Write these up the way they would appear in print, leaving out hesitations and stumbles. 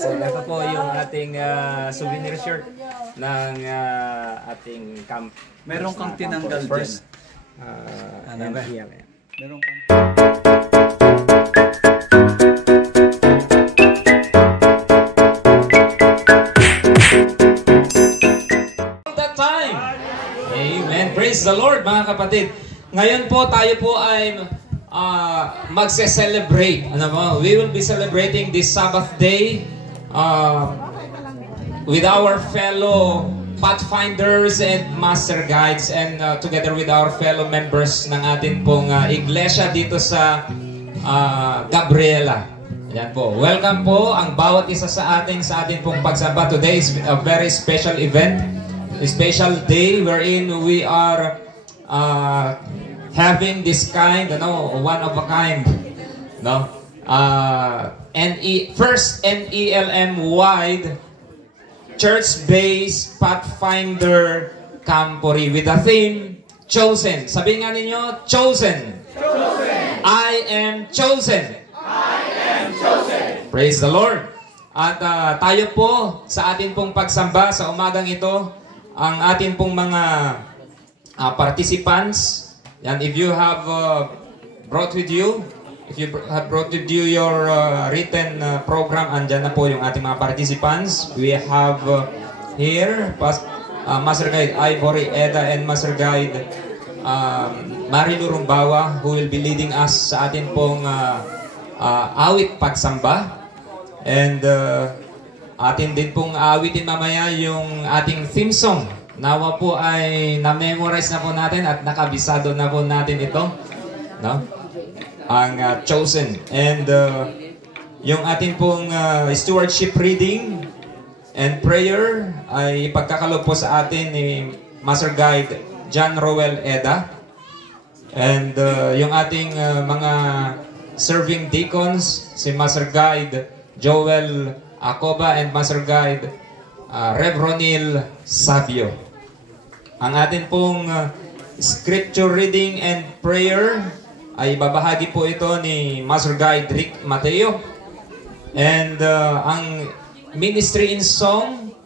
So, ito po yung ating souvenir shirt ng ating camp. Meron kang tinanggal dyan. Meron kang... That time. Amen. Praise the Lord, mga kapatid. Ngayon po, tayo po ay magse-celebrate. We will be celebrating this Sabbath day with our fellow pathfinders and master guides and together with our fellow members ng atin pong iglesia dito sa Gabriela. Ayan po. Welcome po ang bawat isa sa atin pong pagsamba. Today is a very special event, a special day wherein we are having this kind, one of a kind, first NELM-wide church-based Pathfinder Camporee with the theme, Chosen. Sabihin nga ninyo, Chosen. Chosen. I am chosen. I am chosen. Praise the Lord. At tayo po sa atin pong pagsamba sa umagang ito, ang atin pong mga participants. And if you have brought with you your written program, andyan na po yung ating mga participants. We have here Master Guide Ivory Eda and Master Guide Marilu Rumbawa, who will be leading us sa atin pong awit pagsamba. And atin din pong awitin mamaya yung ating theme song. Nawa po ay na-memorize na po natin at nakabisado na po natin ito, ang Chosen. And yung ating pong stewardship reading and prayer ay ipagkakalob po sa atin ni Master Guide John Roel Eda. And yung ating mga serving deacons, si Master Guide Joel Acoba and Master Guide Rev Ronil Sabio. Ang atin pong scripture reading and prayer ay babahagi po ito ni Master Guide Rick Mateo. And ang ministry in song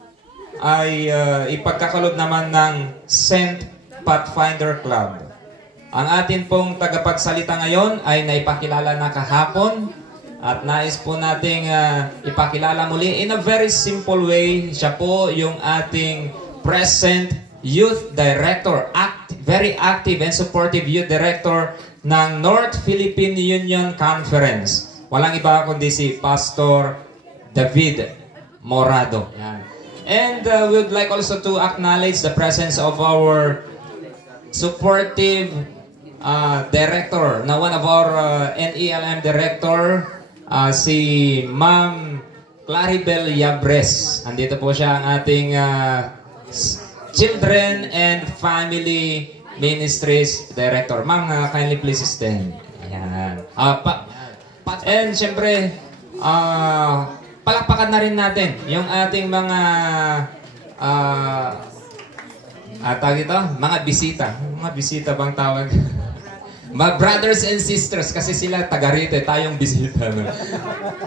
ay ipagkakalob naman ng Saint Pathfinder Club. Ang atin pong tagapagsalita ngayon ay naipakilala na kahapon at nais po nating ipakilala muli in a very simple way. Siya po yung ating present Youth Director, very active and supportive Youth Director ng North Philippine Union Conference. Walang iba kundi si Pastor David Morado. Yan. And we would like also to acknowledge the presence of our supportive director, na one of our NELM director, si Ma'am Claribel Yabres. Andito po siya ang ating Children and Family Ministries Director. Ma'am, kindly please stand. Ayan. And syempre, palakpakan na rin natin yung ating mga tawag ito? Mga bisita. Mga bisita bang tawag? Mga brothers and sisters, kasi sila taga rito, tayong bisita.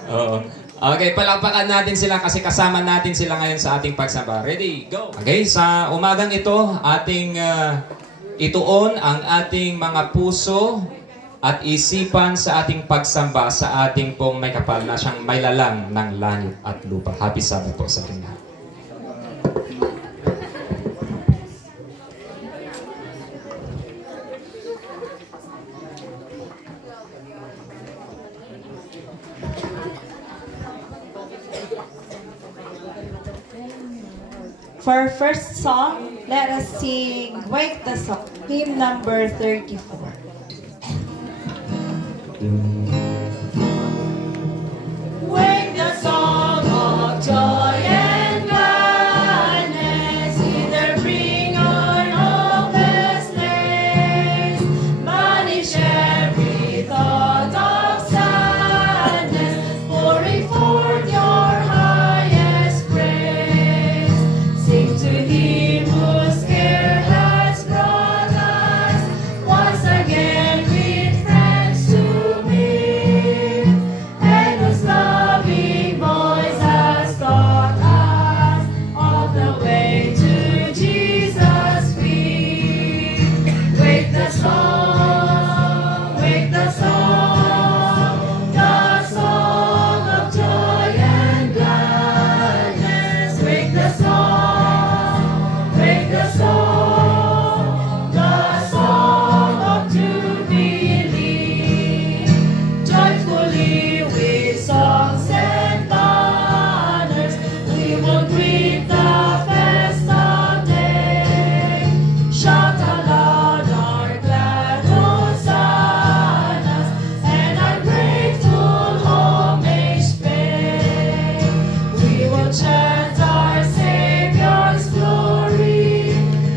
Oo. Okay, palakpakan natin sila kasi kasama natin sila ngayon sa ating pagsamba. Ready, go! Okay, sa umagang ito, ating ituon ang ating mga puso at isipan sa ating pagsamba sa ating pong may kapal na siyang may lalang ng langit at lupa. Happy Sabbath po sa ating lahat. For our first song, let us sing Wake the Song, hymn number 34. Wake the song of joy and gladness, either bring on hopeless days, banish every thought of sadness, pouring forth your highest praise. Sing to Him whose care has brought us once again. will chant our Savior's glory,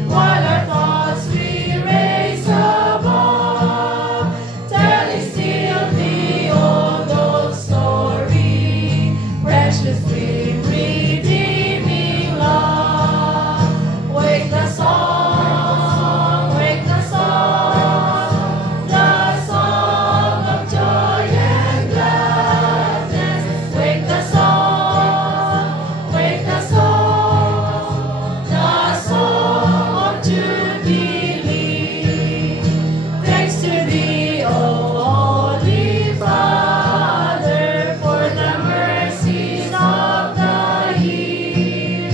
while our thoughts we raise above, telling still the old story, preciously redeeming love. Wake the song, the song of joy and gladness. Wake the song, the song of jubilee. Thanks to thee, O Holy Father, for the mercies of the year.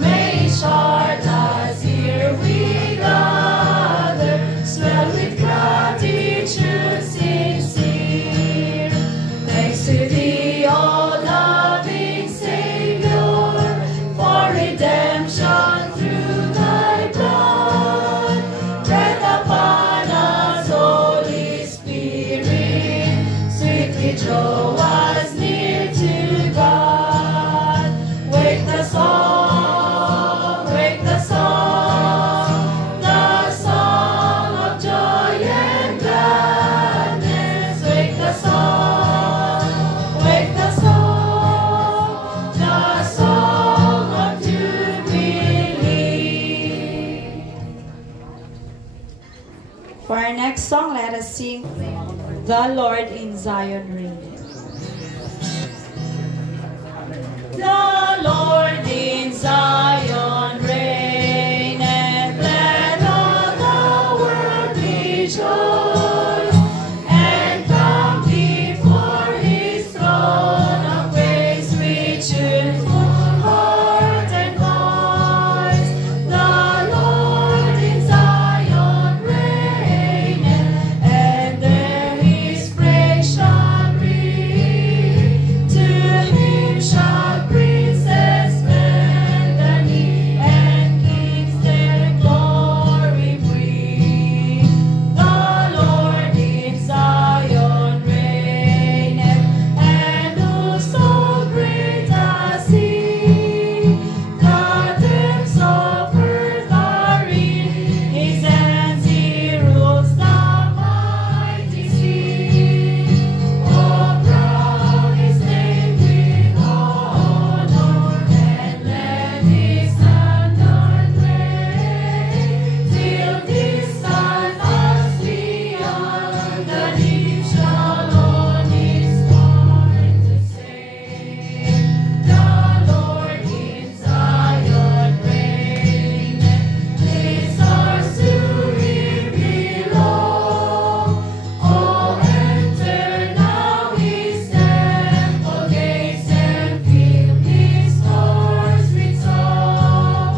May each heart as here we gather swell with gratitude sincere. Thanks to thee, O loving Savior, for redemption through thy blood. Breathe upon us, Holy Spirit, sweetly draw us near to God. Wake the song, the song of joy and gladness. Wake the song, the song of jubilee. For our next song, let us sing The Lord in Zion Reigneth. The Lord in Zion reigneth, let all the world rejoice, and come before his throne of grace with tuneful heart and voice. The Lord in Zion reigneth, and there his praise shall ring. To him shall princes bend the knee, and kings their glory bring. The Lord in Zion reigneth, and who so great as he? The depths of earth are in his hands, he rules the mighty sea. Oh, crown his name with honor, and let his standard wave, till distant as beyond the deep shall on his point to say. The Lord in Zion reigneth, his hearts to him belong. Oh, enter now his temple gates, and fill his courts with song.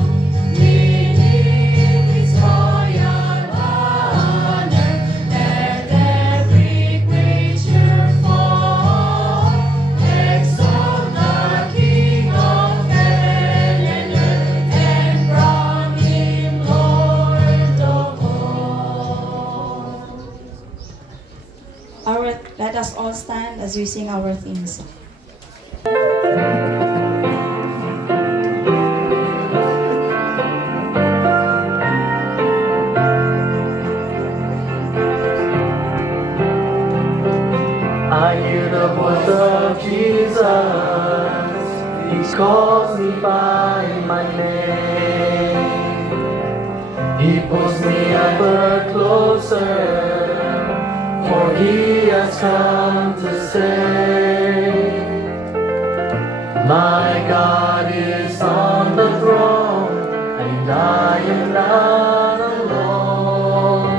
Beneath his royal banner, let every creature fall. Exalt the King of heaven and earth, and crown him Lord of all. Let us all stand as we sing our theme song. I hear the voice of Jesus. He calls me by my name. He pulls me ever closer, for he has come to save. My God is on the throne, and I am not alone.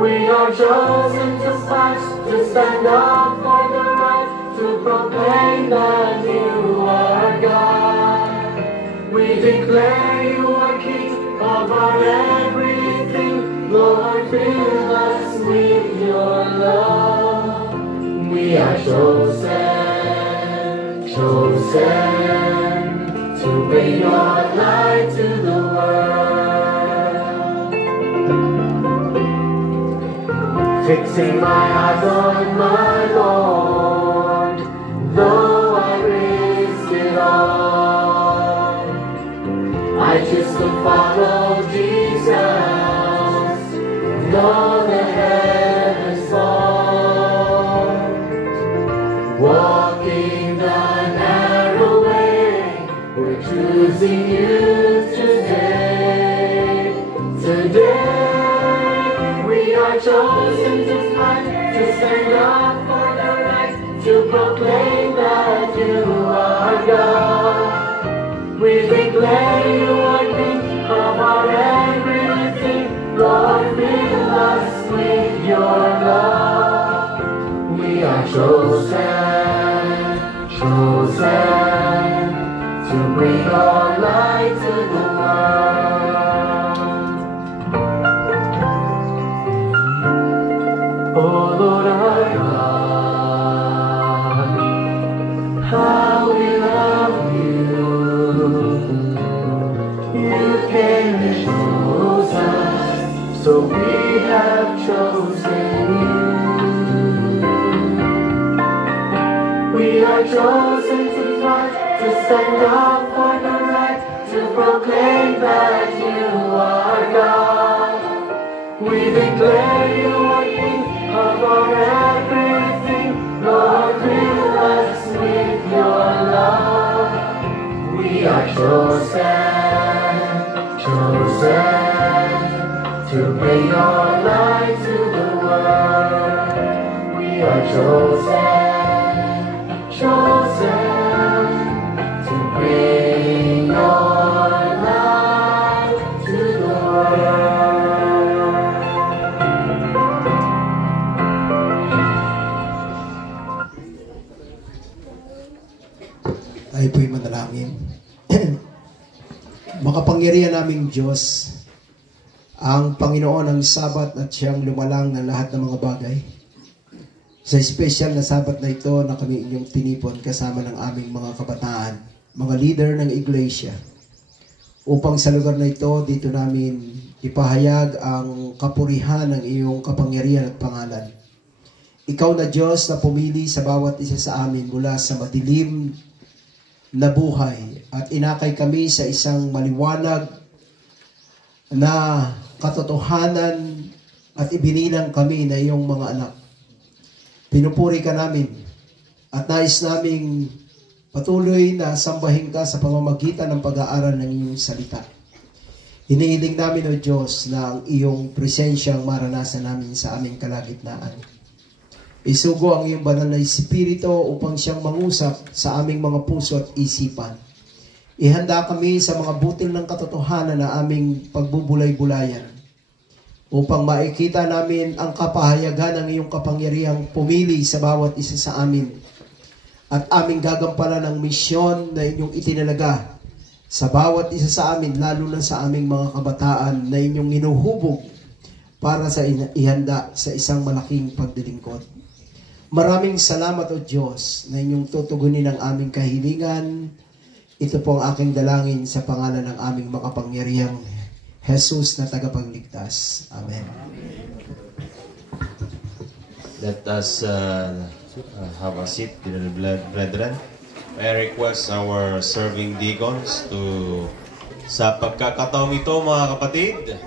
We are chosen to fight, to stand up for the right, to proclaim that you are God. We declare you are King of our everything. Lord, fill us with your love. We are chosen, to bring your light to the world. Fixing my eyes on my Lord, though I risk it all. I choose to follow Jesus. Though the heavens fall, walking the narrow way, we're choosing you today. Today we are chosen to fight, to stand up for the right, to proclaim that you are God. We declare you are King of our everything. Lord, fill us with your love. We are chosen, chosen to bring your light to the world. Oh Lord our God, how we love you. You came and chose us, so we have chosen you. We are chosen to fight, to stand up for the right, to proclaim that you are God. We declare you are King of our everything. Lord, fill us with your love. We are chosen, chosen to bring your light to the world. We are chosen, chosen to bring your light to the world. Tayo po'y manalangin. Makapangyarihan naming Diyos, ang Panginoon ng Sabat at siyang lumalang ng lahat ng mga bagay. Sa special na Sabat na ito na kami inyong tinipon kasama ng aming mga kabataan, mga leader ng iglesia, upang sa lugar na ito, dito namin ipahayag ang kapurihan ng iyong kapangyarihan at pangalan. Ikaw na Diyos na pumili sa bawat isa sa amin mula sa madilim na buhay at inakay kami sa isang maliwanag na katotohanan at ibinilang kami na iyong mga anak. Pinupuri ka namin at nais naming patuloy na sambahin ka sa pamamagitan ng pag-aaral ng iyong salita. Hinihiling namin, O Diyos, na ang iyong presensyang maranasan namin sa aming kalagitnaan. Isugo ang iyong banal na Espiritu upang siyang mangusap sa aming mga puso at isipan. Ihanda kami sa mga butil ng katotohanan na aming pagbubulay-bulayan upang makikita namin ang kapahayagan ng iyong kapangyarihang pumili sa bawat isa sa amin at aming gagampanan ng misyon na inyong itinalaga sa bawat isa sa amin, lalo na sa aming mga kabataan na inyong hinuhubog para sa ihanda sa isang malaking pagdilingkod. Maraming salamat, O Diyos, na inyong tutugunin ang aming kahilingan. Ito po ang aking dalangin sa pangalan ng aming makapangyarihang Jesus na tagapagligtas. Amen. Let us have a seat, dear brethren. I request our serving deacons to, sa pagkakataong ito, mga kapatid,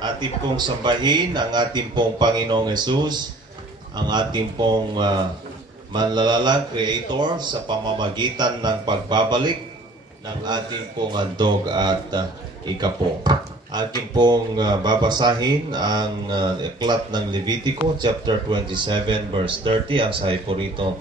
ating pong sambahin ang ating pong Panginoong Jesus, ang ating pong manlalalang Creator sa pamamagitan ng pagbabalik ng ating pong handog at ikapo. Ating pong babasahin ang aklat ng Levitico chapter 27 verse 30. Ang sabi po rito,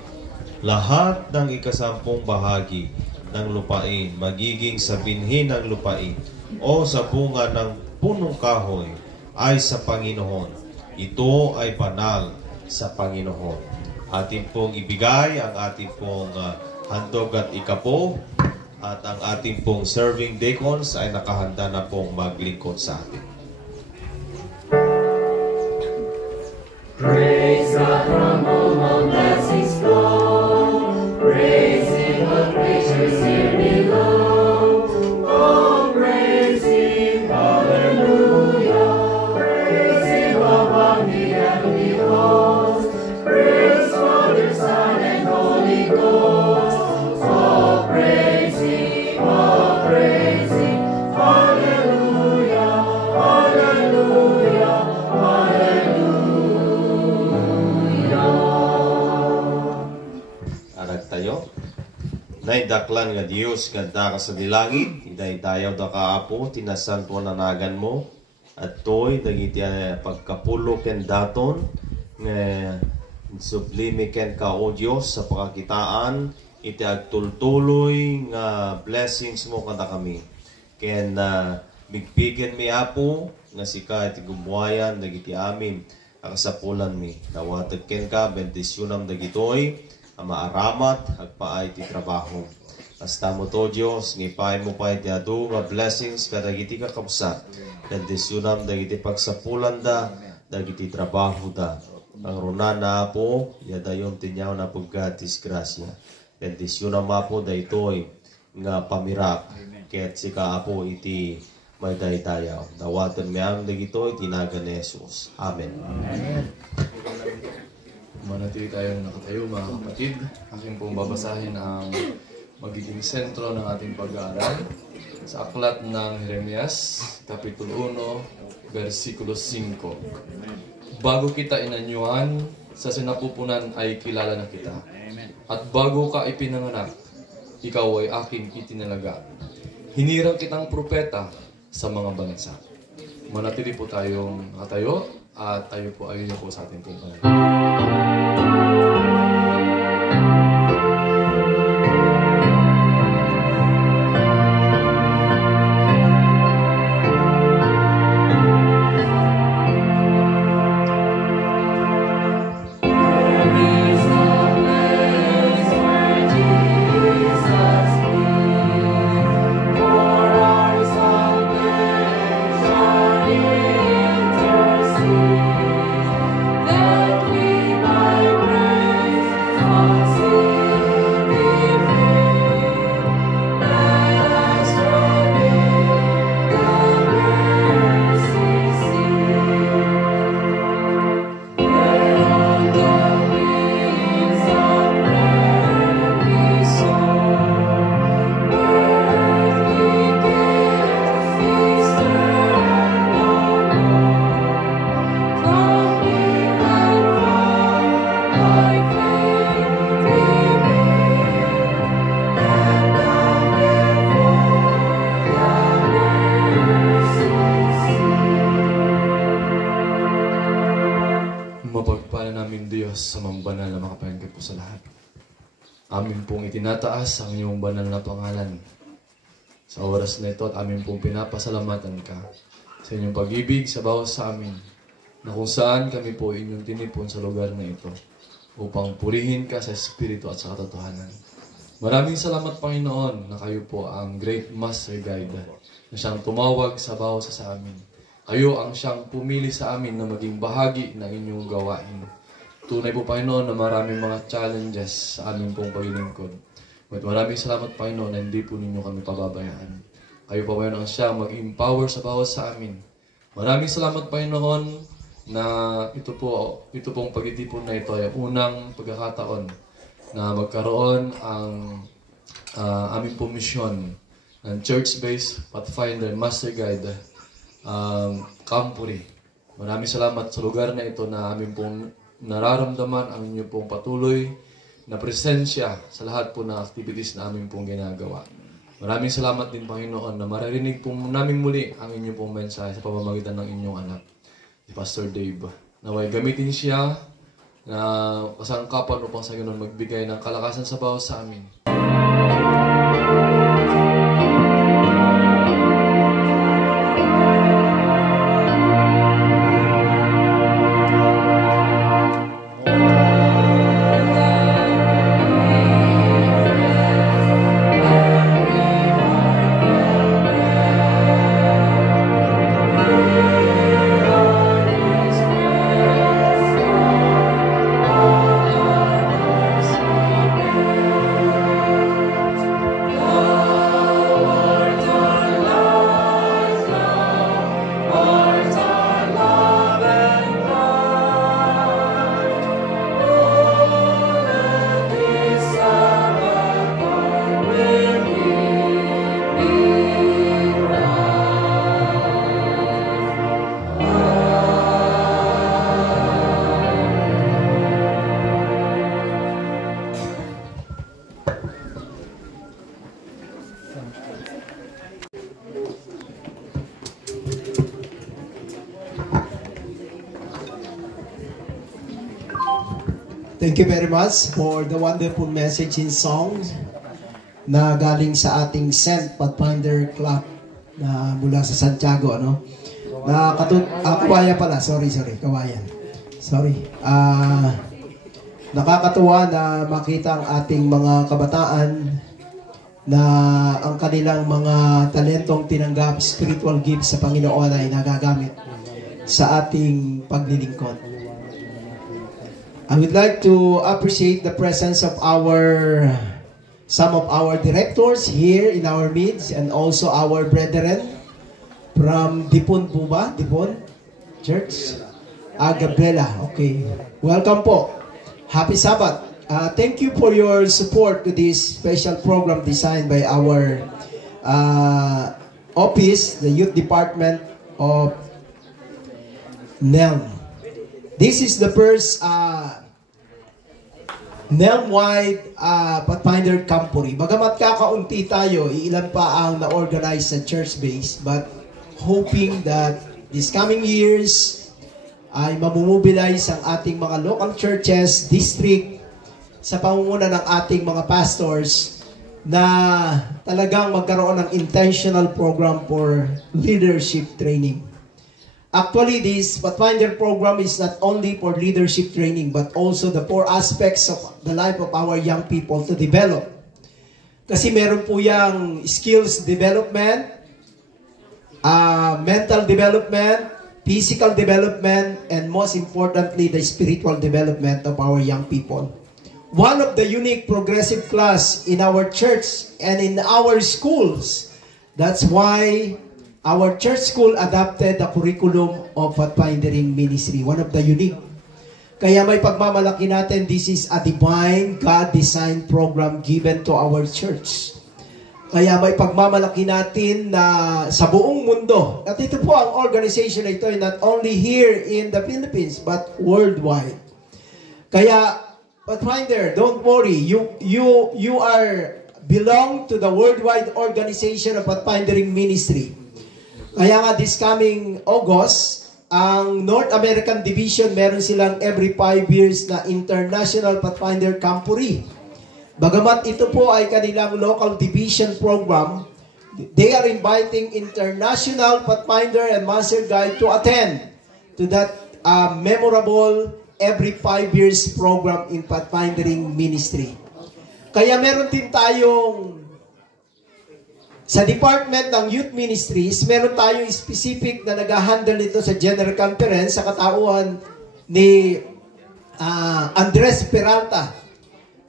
lahat ng ikasampung bahagi ng lupain magiging sa binhi ng lupain o sa bunga ng punong kahoy ay sa Panginoon. Ito ay banal sa Panginoon. Ating pong ibigay ang ating pong handog at ikapo at ang ating pong serving deacons ay nakahanda na pong maglingkod sa atin. Praise God from whom all blessings flow, praising the creatures here below. Oh, praise Him, hallelujah, praise Him among the heavenly hosts, praise Father, Son, and Holy Ghost. Oh, praise Him, hallelujah. tinaklan nga Dios kadta ka sa dilangit, idaydayaw da ka Apo, tinasanto nanagan mo, at to'y dagiti pagkapulo ken daton, nga sublime ken ka o Dios sa pakakitaan, iti agtultuloy nga blessings mo kada kami. Ken bigbigen mi Apo, nga sika iti gumbuayan, dagiti amin, akasapulan mi. Dawatag ken ka, bendisyonam dagitoy, maaramat, agpaay ti trabaho. Basta mo to, Diyos, ngipay mo pa iti adu, nga blessings, kadagiti kakabsa. Bendisyonam, dagiti pagsapulan da, dagiti trabaho da. Ang runan na po, yadayon tinyaw na pagkatis grasya. Bendisyonam po, daytoy, nga pamirak. Kaya't sika po iti may daydayaw. Dawatan mi ang dagitoy, tinagan ni Jesus. Amen. Manatili tayong nakatayo mga kapatid. Aking pong babasahin ang magiging sentro ng ating pag-aaral sa aklat ng Jeremias, Kapitulo 1, versikulo 5. Bago kita inanyuhan, sa sinapupunan ay kilala na kita. At bago ka ipinanganak, ikaw ay aking itinalaga. Hinirang kitang propeta sa mga bansa. Manatili po tayong nakatayo at tayo po ayun po sa ating pong sa mambanal na makapahinggan po sa lahat. Amin pong itinataas ang iyong banal na pangalan. Sa oras na ito at amin pong pinapasalamatan ka sa inyong pag-ibig sa bawat sa amin, na kung saan kami po inyong tinipon sa lugar na ito upang purihin ka sa Espiritu at sa katotohanan. Maraming salamat, Panginoon, na kayo po ang Great Master Guide na siyang tumawag sa bawat sa amin. Kayo ang siyang pumili sa amin na maging bahagi ng inyong gawain. Tunay po, Panginoon, na maraming mga challenges sa aming pong paglilingkod. At maraming salamat, Panginoon, na hindi po ninyo kami pababayaan. Kayo po, Panginoon, ang siya mag-empower sa bawat sa amin. Maraming salamat, Panginoon, na ito pong pagtitipon na ito ay unang pagkakataon na magkaroon ang aming pong misyon ng Church-Based Pathfinder Master Guide Campuri. Maraming salamat sa lugar na ito na aming pong nararamdaman ang inyong pong patuloy na presensya sa lahat po ng activities na aming pong ginagawa. Maraming salamat din, Panginoon, na maririnig po namin muli ang inyong pong mensahe sa pamamagitan ng inyong anak, si Pastor Dave. Naway gamitin siya na kasangkapan upang sa ganoon magbigay ng kalakasan sa bawat sa amin. Thank you very much for the wonderful message in song na galing sa ating Saint Pathfinder Club na mula sa Santiago, ano? Kawayan pala, Kawayan. Nakakatuwa na makita ang ating mga kabataan na ang kanilang mga talentong tinanggap, spiritual gifts sa Panginoon ay nagagamit sa ating paglilingkod. I would like to appreciate the presence of some of our directors here in our midst and also our brethren from Dipon Buba, Dipon Church, Gabriela. Okay, welcome po. Happy Sabbath. Thank you for your support to this special program designed by our office, the Youth Department of NELM. This is the first NELM-wide Pathfinder Camporee. Bagamat kakaunti tayo, ilan pa ang na-organize sa church base, but hoping that this coming years ay mamumobilize ang ating mga local churches, district, sa pangunguna ng ating mga pastors na talagang magkaroon ng intentional program for leadership training. Actually, this Pathfinder program is not only for leadership training but also the 4 aspects of the life of our young people to develop. Kasi meron po yung skills development, mental development, physical development, and most importantly, the spiritual development of our young people. One of the unique progressive class in our church and in our schools, that's why our church school adopted the curriculum of Pathfindering Ministry, one of the unique. Kaya may pagmamalaki natin, this is a divine, God-designed program given to our church. Kaya may pagmamalaki natin na sa buong mundo, at ito po ang organization na ito, not only here in the Philippines, but worldwide. Kaya, Pathfinder, don't worry, you are belong to the worldwide organization of Pathfindering Ministry. Kaya nga this coming August, ang North American Division, meron silang every 5 years na International Pathfinder Camporee. Bagamat ito po ay kanilang local division program, they are inviting international Pathfinder and Master Guide to attend to that memorable every 5 years program in Pathfindering Ministry. Kaya meron din tayong sa Department ng Youth Ministries, meron tayong specific na nag-handle nito sa General Conference sa katauhan ni Andres Peralta.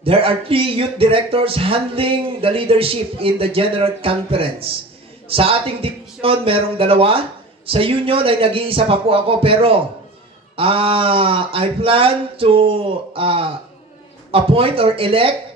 There are 3 youth directors handling the leadership in the General Conference. Sa ating division, merong 2. Sa union ay nag-iisa pa po ako, pero I plan to appoint or elect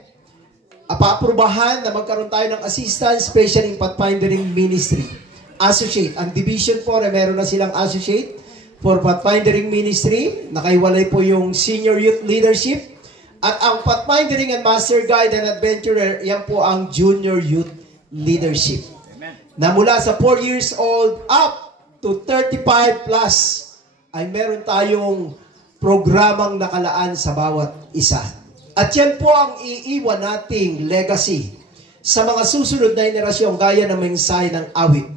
paaprubahan na magkaroon tayo ng assistant special in Pathfindering Ministry. Associate. Ang Division 4 ay meron na silang associate for Pathfindering Ministry. Nakaiwalay po yung senior youth leadership. At ang Pathfindering and Master Guide and Adventurer, yan po ang junior youth leadership. Amen. Na mula sa 4 years old up to 35 plus ay meron tayong programang nakalaan sa bawat isa. At yan po ang iiwan nating legacy sa mga susunod na henerasyon gaya ng mensahe ng awit.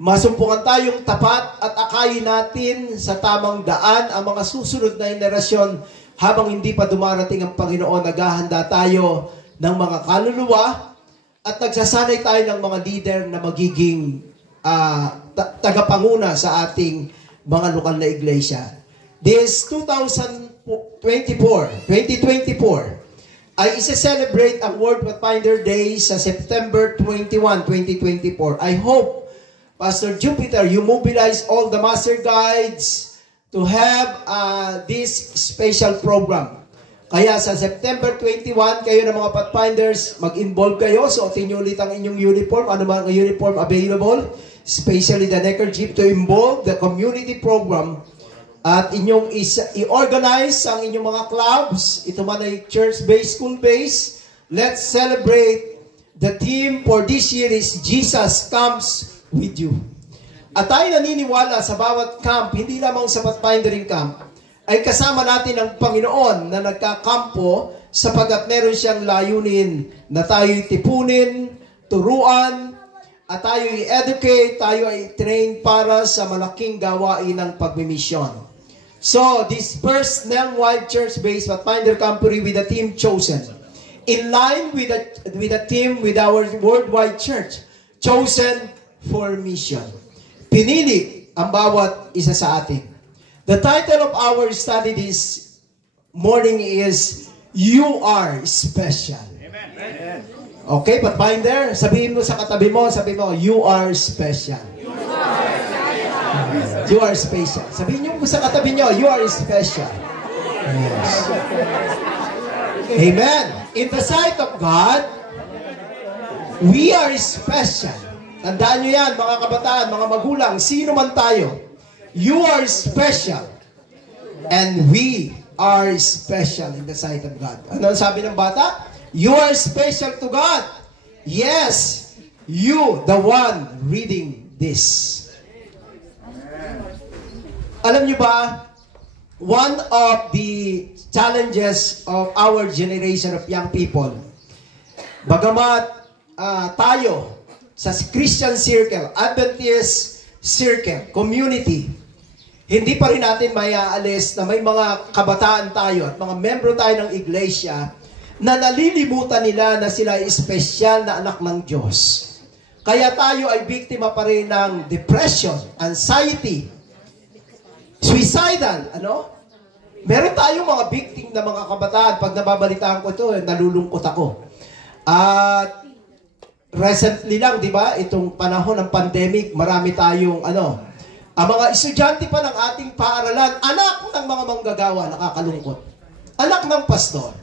Masumpungan tayong tapat at akayin natin sa tamang daan ang mga susunod na henerasyon habang hindi pa dumarating ang Panginoon. Naghahanda tayo ng mga kaluluwa at nagsasanay tayo ng mga leader na magiging tagapanguna sa ating mga lokal na iglesia. This 2024 ay isa-celebrate ang World Pathfinder Day sa September 21, 2024. I hope, Pastor Jupiter, you mobilize all the Master Guides to have this special program. Kaya sa September 21, kayo ng mga Pathfinders, mag-involve kayo. Suotin nyo ulit ang inyong uniform. Ano ba ang uniform available? Especially the neckerchief to involve the community program. At inyong i-organize ang inyong mga clubs. Ito man ay church-based, school-based. Let's celebrate. The theme for this year is Jesus Comes With You. At tayo naniniwala sa bawat camp, hindi lamang sa Pathfindering camp, ay kasama natin ang Panginoon na nagkakampo sapagkat meron siyang layunin na tayo'y tipunin, turuan, at tayo'y educate, tayo ay train para sa malaking gawain ng pagmimisyon. So, this first nationwide church-based Pathfinder Camporee with a team chosen, in line with a team with our worldwide church, chosen for mission. Pinili ang bawat isa sa atin. The title of our study this morning is, You Are Special. Amen. Okay, Pathfinder, sabihin mo sa katabi mo, You Are Special. You are special. Sabihin niyo sa katabi niyo, You are special. Yes. Amen. In the sight of God, we are special. Tandaan niyo yan, mga kabataan, mga magulang, sino man tayo. You are special. And we are special in the sight of God. Ano ang sabi ng bata? You are special to God. Yes, you, the one reading this. Alam niyo ba, one of the challenges of our generation of young people, bagamat tayo sa Christian circle, Adventist circle, community, hindi pa rin natin mayaalis na may mga kabataan tayo at mga membro tayo ng iglesia na nalilimutan nila na sila ay espesyal na anak ng Diyos. Kaya tayo ay biktima pa rin ng depression, anxiety, suicidal, Meron tayong mga victim na mga kabataan. Pag nababalitaan ko ito, nalulungkot ako. At recently lang, di ba, itong panahon ng pandemic, marami tayong, ang mga estudyante pa ng ating paaralan, anak ng mga manggagawa, nakakalungkot. Anak ng pastor.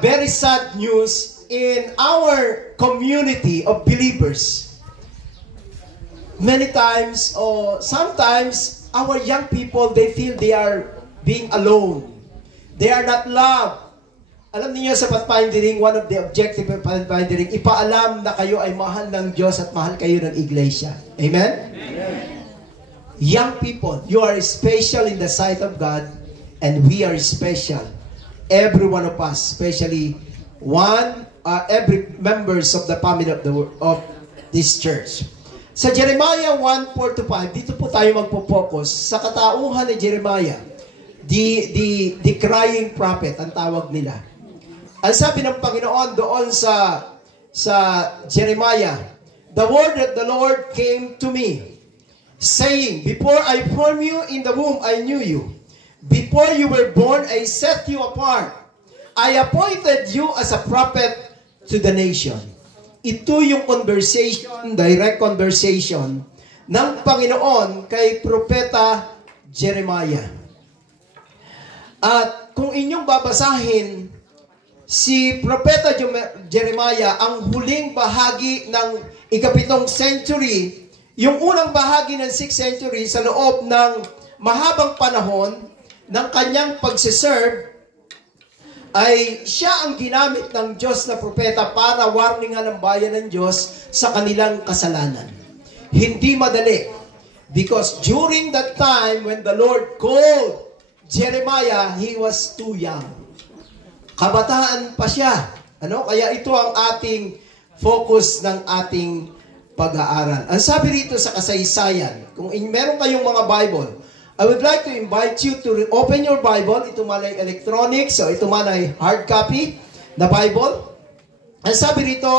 Very sad news in our community of believers. Many times, or sometimes, our young people, they feel they are being alone. They are not loved. Alam niyo sa pathfinding, one of the objective of pathfinding, ipaalam na kayo ay mahal ng Diyos at mahal kayo ng iglesia. Amen? Amen. Young people, you are special in the sight of God, and we are special. Every one of us, especially every members of the family of this church. Sa Jeremiah 1:4-5, dito po tayo magpo-focus sa katauhan ni Jeremiah, the crying prophet, ang tawag nila. Ang sabi ng Panginoon doon sa Jeremiah, the word that the Lord came to me, saying, Before I formed you in the womb, I knew you. Before you were born, I set you apart. I appointed you as a prophet to the nation. Ito yung conversation, direct conversation ng Panginoon kay Propeta Jeremiah. At kung inyong babasahin, si Propeta Jeremiah, ang huling bahagi ng ika-7 century, yung unang bahagi ng 6th century sa loob ng mahabang panahon ng kanyang pagsiserve, ay siya ang ginamit ng Diyos na propeta para warningan ang bayan ng Diyos sa kanilang kasalanan. Hindi madali. Because during that time when the Lord called Jeremiah, he was too young. Kabataan pa siya. Kaya ito ang ating focus ng ating pag-aaral. Ang sabi rito sa kasaysayan, kung meron kayong mga Bible, I would like to invite you to open your Bible. Ito man ay electronic, so ito man ay hard copy na Bible. Ang sabi rito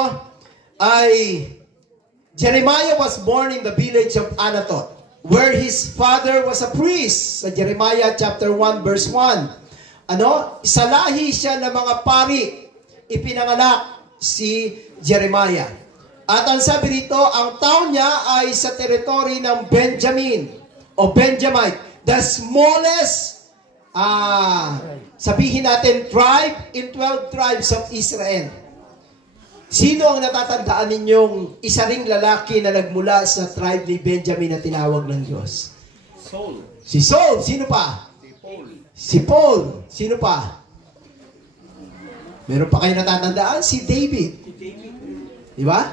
ay, Jeremiah was born in the village of Anatot, where his father was a priest. Sa Jeremiah chapter 1 verse 1. Sa lahi siya ng mga pari, ipinanganak si Jeremiah. At ang sabi rito, ang town niya ay sa teritoryo ng Benjamin o Benjamite, the smallest, sabihin natin, tribe in 12 tribes of Israel. Sino ang natatandaan ninyong isa ring lalaki na nagmula sa tribe ni Benjamin na tinawag ng Diyos? Saul. Si Saul. Sino pa? Si Paul. Sino pa? Meron pa kayo natatandaan? Si David. Diba?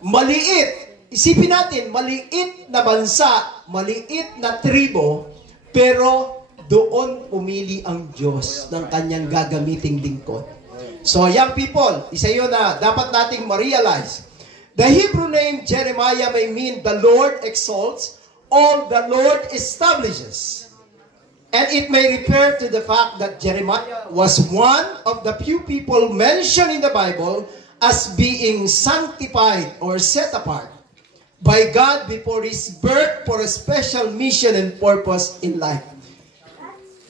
Maliit. Isipin natin, maliit na bansa, maliit na tribo, pero doon pumili ang Diyos ng kanyang gagamiting lingkod. So, young people, isa yun na dapat nating ma-realize. The Hebrew name Jeremiah may mean the Lord exalts or the Lord establishes. And it may refer to the fact that Jeremiah was one of the few people mentioned in the Bible as being sanctified or set apart by God before his birth for a special mission and purpose in life.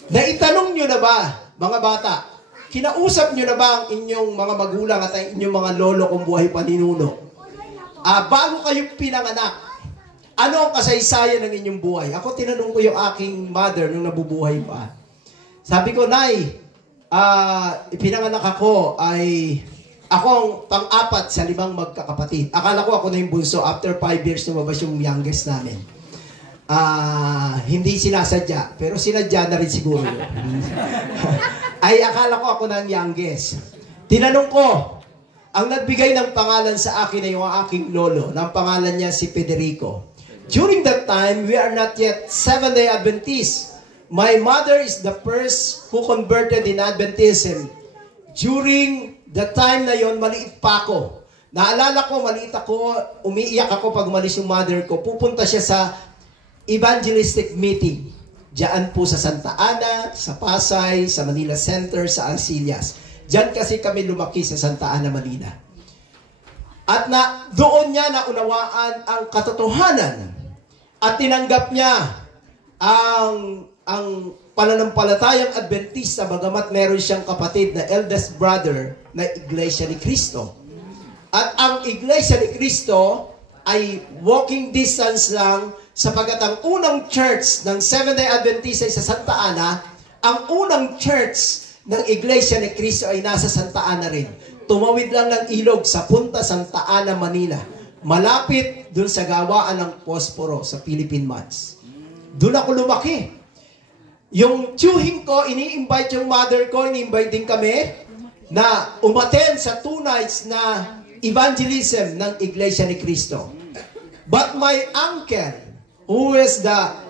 Naitanong nyo na ba, mga bata, kinausap nyo na ba ang inyong mga magulang at ang inyong mga lolo kung buhay pa ninuno? Bago kayo pinanganak, ano ang kasaysayan ng inyong buhay? Ako, tinanong ko yung aking mother nung nabubuhay pa. Sabi ko, Nay, pinanganak ako ay ako ang pang-apat sa 5 magkakapatid. Akala ko ako na yung bunso. After 5 years, lumabas yung youngest namin. Hindi sinasadya, pero sinadya na rin siguro. Ay, akala ko ako na ang youngest. Tinanong ko, ang nagbigay ng pangalan sa akin ay yung aking lolo. Ang pangalan niya si Federico. During that time, we are not yet Seventh-day Adventists. My mother is the first who converted in Adventism. During the time na yon, maliit pa ako. Naalala ko, maliit ako, umiiyak ako pag umalis yung mother ko. Pupunta siya sa evangelistic meeting. Diyan po sa Santa Ana, sa Pasay, sa Manila Center, sa Arcillas. Diyan kasi kami lumaki sa Santa Ana, Manila. At doon niya naunawaan ang katotohanan. At tinanggap niya ang pananampalatayang Adventista, bagamat meron siyang kapatid na eldest brother na Iglesia ni Cristo. At ang Iglesia ni Cristo ay walking distance lang, sapagkat ang unang church ng Seventh-day Adventista ay sa Santa Ana, ang unang church ng Iglesia ni Cristo ay nasa Santa Ana rin. Tumawid lang ng ilog sa Punta Santa Ana, Manila. Malapit dun sa gawaan ng Posporo sa Philippine Mats. Doon ako lumaki. Yung tiyuhin ko, ini-invite yung mother ko, ini-invite din kami na umattend sa 2 nights na evangelism ng Iglesia ni Cristo. But my uncle, who is the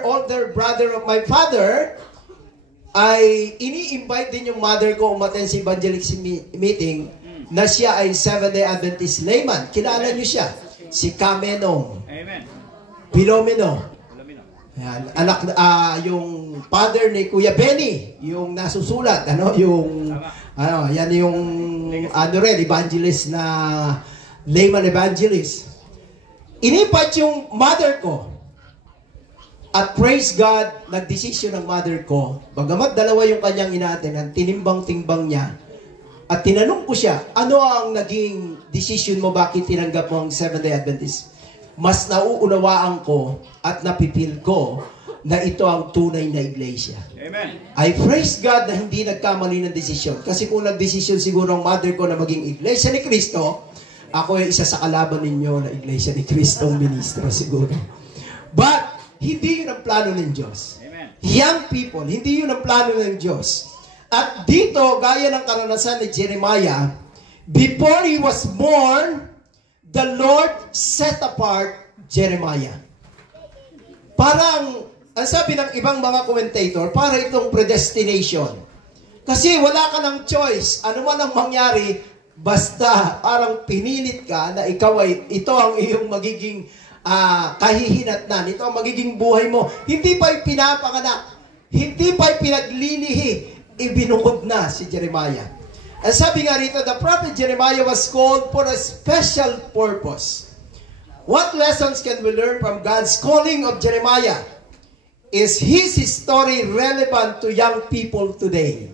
older brother of my father, ay ini-invite din yung mother ko umattend sa evangelism meeting na siya ay Seventh-day Adventist layman. Kilala niyo siya. Si Kamenong. Amen. Pilomeno. Ayan, anak, yung father ni Kuya Benny, yung nasusulat, yan yung, evangelist na, layman evangelist. Inipat yung mother ko. At praise God, nagdesisyon ng mother ko, bagamat dalawa yung kanyang inaatinan, tinimbang-timbang niya, at tinanong ko siya, ano ang naging decision mo, bakit tinanggap mo ang Seventh-day Adventist? Mas nauunawaan ko at napipil ko na ito ang tunay na iglesia. Amen. I praise God na hindi nagkamali ng desisyon. Kasi kung nagdesisyon siguro ang mother ko na maging iglesia ni Cristo, ako ay isa sa kalaban ninyo na iglesia ni Cristo ang ministro siguro. But, hindi yun ang plano ng Diyos. Amen. Young people, hindi yun ang plano ng Diyos. At dito, gaya ng karanasan ni Jeremiah, before he was born, the Lord set apart Jeremiah. Parang, ang sabi ng ibang mga commentator, para itong predestination. Kasi wala ka ng choice. Ano man ang mangyari, basta parang pinilit ka na ikaw ay, ito ang iyong magiging kahihinatnan. Ito ang magiging buhay mo. Hindi pa pinapanganak. Hindi pa pinaglilihi. Ibinukod na si Jeremiah. Ang sabi nga rito, the prophet Jeremiah was called for a special purpose. What lessons can we learn from God's calling of Jeremiah? Is his story relevant to young people today?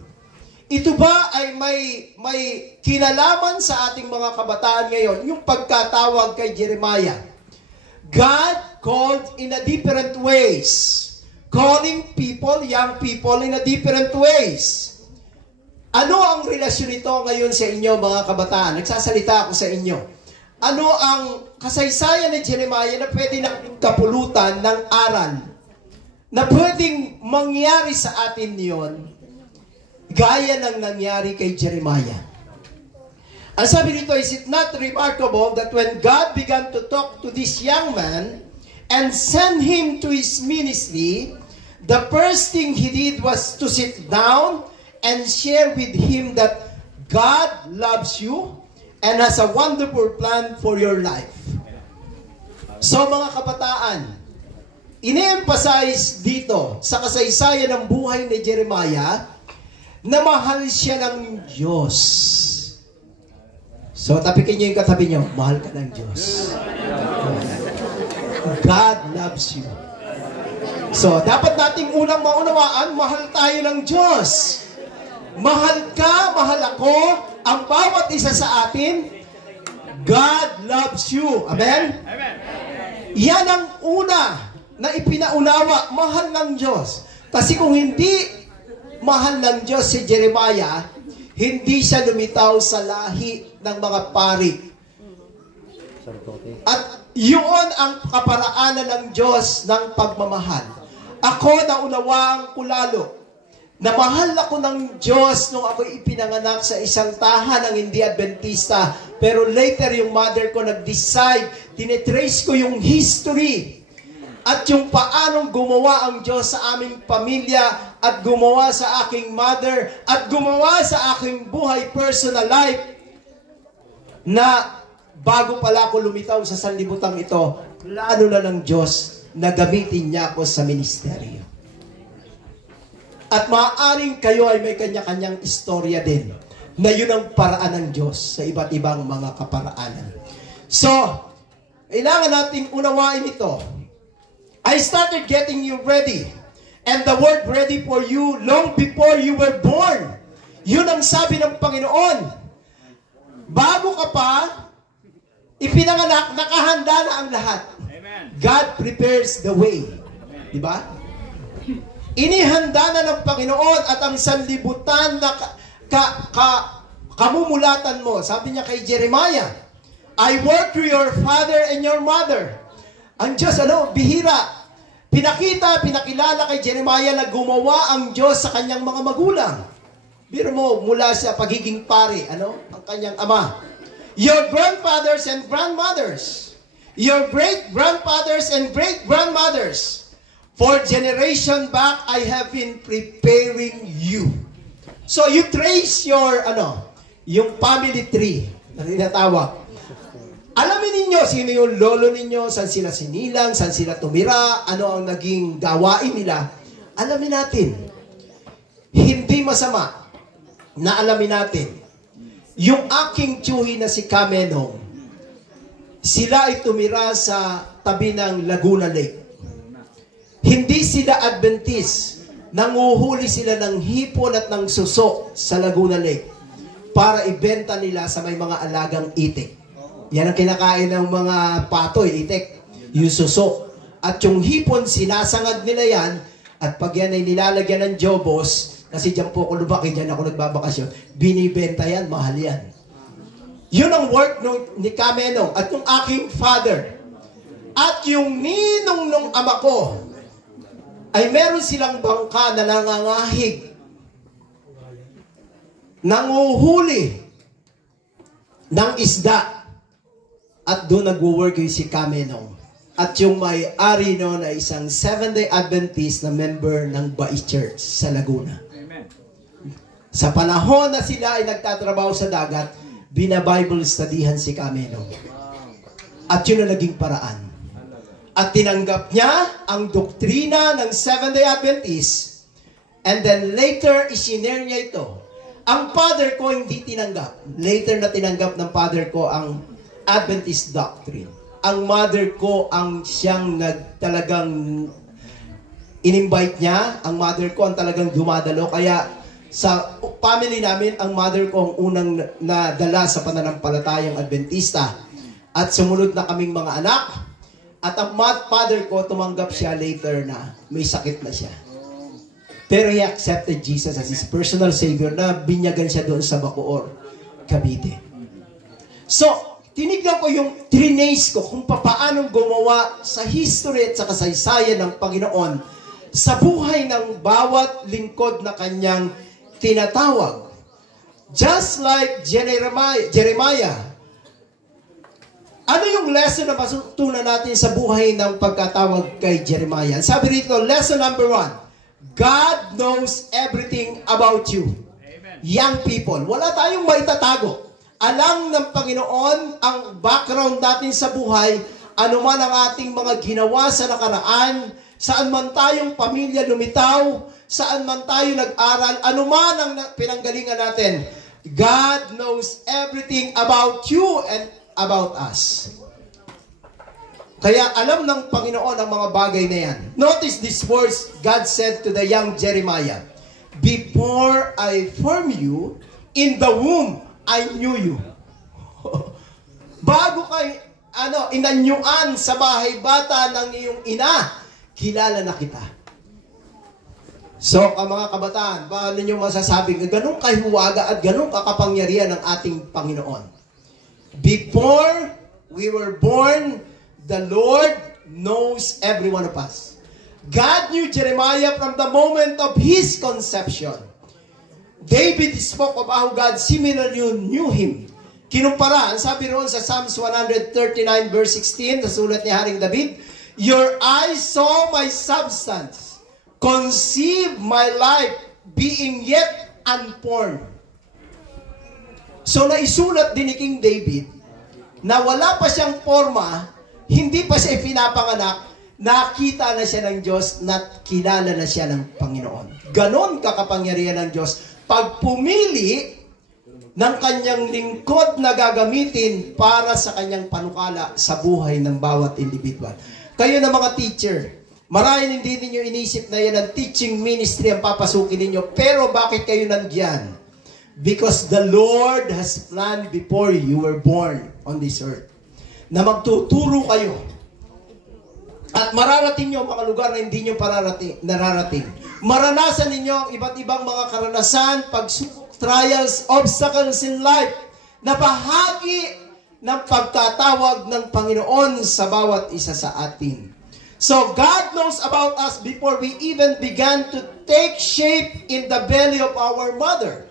Ito ba ay may kinalaman sa ating mga kabataan ngayon, yung pagkatawag kay Jeremiah? God called in a different ways. Calling people, young people, in a different ways. Ano ang relasyon nito ngayon sa inyo, mga kabataan? Nagsasalita ako sa inyo. Ano ang kasaysayan ni Jeremiah na pwede nating kapulutan ng aral? Na pwedeng mangyari sa atin yon, gaya ng nangyari kay Jeremiah. Ang sabi nito, is it not remarkable that when God began to talk to this young man and send him to his ministry, the first thing he did was to sit down and share with him that God loves you and has a wonderful plan for your life. So mga kabataan, ine-emphasize dito sa kasaysayan ng buhay ni Jeremiah na mahal siya ng Diyos. So tapikin niyo yung katabi niyo, mahal ka ng Diyos. God loves you. So dapat nating unang maunawaan, mahal tayo ng Diyos. Mahal ka, mahal ako, ang bawat isa sa atin, God loves you. Amen? Amen. Yan ang una na ipinaunawa, mahal ng Diyos. Kasi kung hindi mahal ng Diyos si Jeremiah, hindi siya lumitaw sa lahi ng mga pari. At yun ang kaparaanan ng Diyos ng pagmamahal. Ako naunawaan ko lalo na mahal ako ng Diyos nung ako ipinanganak sa isang tahanang hindi Adventista. Pero later yung mother ko nag-decide, tinetrace ko yung history at yung paanong gumawa ang Diyos sa aming pamilya at gumawa sa aking mother at gumawa sa aking buhay, personal life, na bago pala ako lumitaw sa sanlibutan ito, plano na ng Diyos na gamitin niya ako sa ministeryo. At maaaring kayo ay may kanya-kanyang istorya din na yun ang paraan ng Diyos sa iba't ibang mga kaparaanan. So, kailangan nating unawain ito. I started getting you ready. And the word ready for you long before you were born. Yun ang sabi ng Panginoon. Bago ka pa, ipinanganak, nakahanda na ang lahat. God prepares the way. Diba? Inihanda na ng Panginoon at ang sanlibutan na kamumulatan mo. Sabi niya kay Jeremiah, I work through your father and your mother. Ang Diyos, bihira. Pinakilala kay Jeremiah na gumawa ang Diyos sa kanyang mga magulang. Biro mo, mula sa pagiging pari, ang kanyang ama. Your grandfathers and grandmothers. Your great-grandfathers and great-grandmothers. For generation back, I have been preparing you. So you trace your, yung family tree na tinatawag. Alamin ninyo sino yung lolo ninyo, saan sila sinilang, saan sila tumira, ano ang naging gawain nila. Alamin natin. Hindi masama na alamin natin. Yung aking tiyuhi na si Kamenong, sila ay tumira sa tabi ng Laguna Lake. Hindi sila Adventist. Nanguhuli sila ng hipon at ng suso sa Laguna Lake para ibenta nila sa may mga alagang itik. Yan ang kinakain ng mga patoy, itik, yung suso. At yung hipon, sinasangad nila yan, at pag yan ay nilalagyan ng jobos, kasi dyan po ako lumaki, dyan ako nagbabakasyon, binibenta yan, mahal yan. Yun ang work ni Kamenong at yung aking father. At yung ninong nung ama ko, ay meron silang bangka na nangangahig, nanguhuli ng isda, at doon nag-work yung si Kamenong. At yung may-ari noon ay isang Seventh-day Adventist na member ng Bai Church sa Laguna. Amen. Sa panahon na sila ay nagtatrabaho sa dagat, bina-Bible studyhan si Kamenong. At yun ang naging paraan. At tinanggap niya ang doktrina ng Seventh-day Adventist. And then later, isinare niya ito. Ang father ko hindi tinanggap. Later na tinanggap ng father ko ang Adventist doctrine. Ang mother ko ang siyang talagang in-invite niya. Ang mother ko ang talagang dumadalo. Kaya sa family namin, ang mother ko ang unang nadala sa pananampalatayang Adventista. At sumunod na kaming mga anak. At ang father ko, tumanggap siya later na may sakit na siya. Pero he accepted Jesus as his personal savior na binyagan siya doon sa Bacoor, Cavite. So, tinignan ko yung trinace ko kung paano gumawa sa history at sa kasaysayan ng Panginoon sa buhay ng bawat lingkod na kanyang tinatawag. Just like Jeremiah, ano yung lesson na matutunan natin sa buhay ng pagkatawag kay Jeremiah? Sabi rito, lesson number 1, God knows everything about you. Young people, wala tayong maitatago. Alam ng Panginoon ang background natin sa buhay, anuman ang ating mga ginawa sa nakaraan, saan man tayong pamilya lumitaw, saan man tayo nag-aral, anuman ang pinanggalingan natin. God knows everything about you and about us. Kaya alam ng Panginoon ang mga bagay na yan. Notice these words God said to the young Jeremiah. Before I formed you, in the womb, I knew you. Bago kay inanyuan sa bahay bata ng iyong ina, kilala na kita. So, mga kabataan, paano nyo masasabing ganun kahiwaga at ganun kakapangyarihan ng ating Panginoon? Before we were born, the Lord knows every one of us. God knew Jeremiah from the moment of his conception. David spoke of how God similarly knew him. Kinumpara, ang sabi roon sa Psalms 139 verse 16, sa sulat ni Haring David, Your eyes saw my substance, conceive my life, being yet unborn. So naisulat din ni King David, na wala pa siyang forma, hindi pa siya pinapanganak, nakita na siya ng Diyos, kilala na siya ng Panginoon. Ganon kakapangyarihan ng Diyos. Pag pumili ng kanyang lingkod na gagamitin para sa kanyang panukala sa buhay ng bawat individual. Kayo na mga teacher, marahil hindi ninyo inisip na yan ang teaching ministry ang papasukin ninyo, pero bakit kayo nandyan? Because the Lord has planned before you were born on this earth na magtuturo kayo. At mararating nyo ang mga lugar na hindi nyo nararating. Maranasan ninyo ang iba't ibang mga karanasan, pagsubok, trials, obstacles in life, na bahagi ng pagkatawag ng Panginoon sa bawat isa sa atin. So God knows about us before we even began to take shape in the belly of our mother.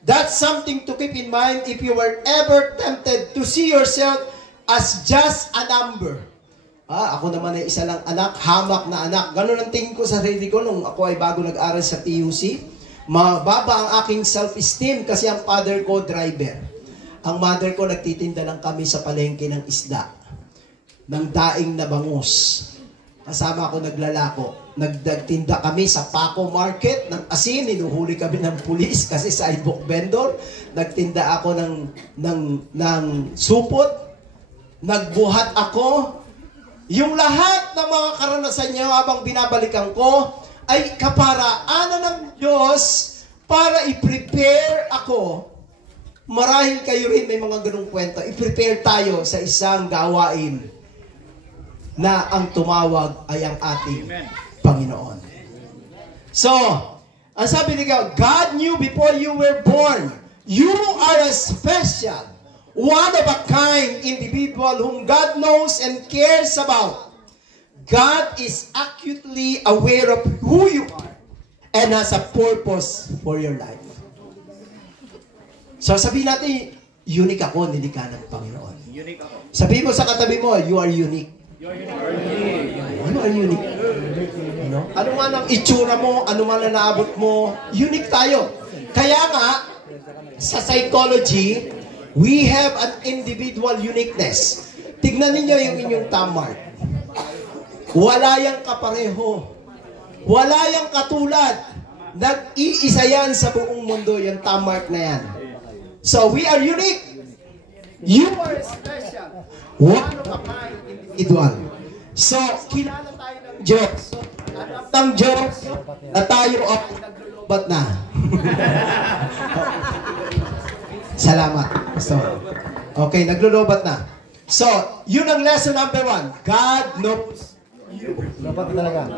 That's something to keep in mind if you were ever tempted to see yourself as just a number. Ako naman ay isa lang anak, hamak na anak. Ganun ang tingin ko sa sarili ko nung ako ay bago nag-aral sa TUC. Mababa ang aking self-esteem kasi ang father ko driver. Ang mother ko nagtitinda lang kami sa palengke ng isda. Ng daing na bangus. Kasama ako naglalako. Nagtinda kami sa Paco Market ng asin. Hinuhuli kami ng pulis kasi sidewalk vendor. Nagtinda ako ng supot. Nagbuhat ako. Yung lahat ng mga karanasan niyo habang binabalikan ko ay kaparaanan ng Diyos para i-prepare ako. Marahil kayo rin may mga ganung kwento. I-prepare tayo sa isang gawain na ang tumawag ay ang ating Panginoon. So, ang sabi ni God knew before you were born. You are a special, one-of-a-kind individual whom God knows and cares about. God is acutely aware of who you are and has a purpose for your life. So sabihin natin, unique ako, nilikha ng Panginoon. Unique ako. Sabihin mo sa katabi mo, you are unique. You are unique. You are unique. Ano? Ano man ang itsura mo, ano man ang naabot mo, unique tayo. Kaya nga, sa psychology, we have an individual uniqueness. Tignan ninyo yung inyong thumb mark. Wala yang kapareho. Wala yang katulad. Nag-iisa yan sa buong mundo, yung thumb mark na yan. So, we are unique. You are special. One of a kind individual. So, kilala tayo ng Diyos. Alam ng Diyos na tayo ay naglulubat na. Salamat. So, okay, naglulubat na. So, yun ang lesson number 1. God knows you. Dapat talaga.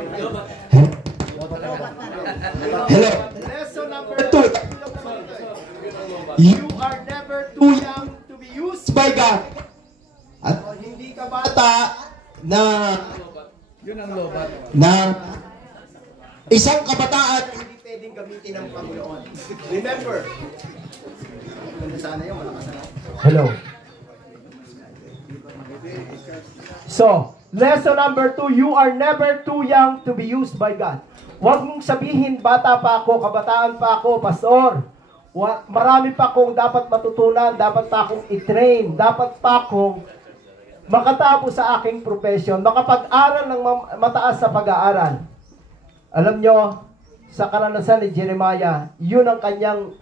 Hello. Lesson number 2. You are never too young to be used by God. At hindi ka bata na Yun ang lobat. na isang kabataan hindi pwedeng gamitin ng Panginoon. Remember. Hello. So, lesson number 2, you are never too young to be used by God. Huwag mong sabihin, bata pa ako, kabataan pa ako, pastor. Marami pa akong dapat matutunan, dapat pa akong i-train, dapat pa akong makatapos sa aking profession, makapag-aral ng mataas sa pag-aaral. Alam nyo, sa karanasan ni Jeremiah, yun ang kanyang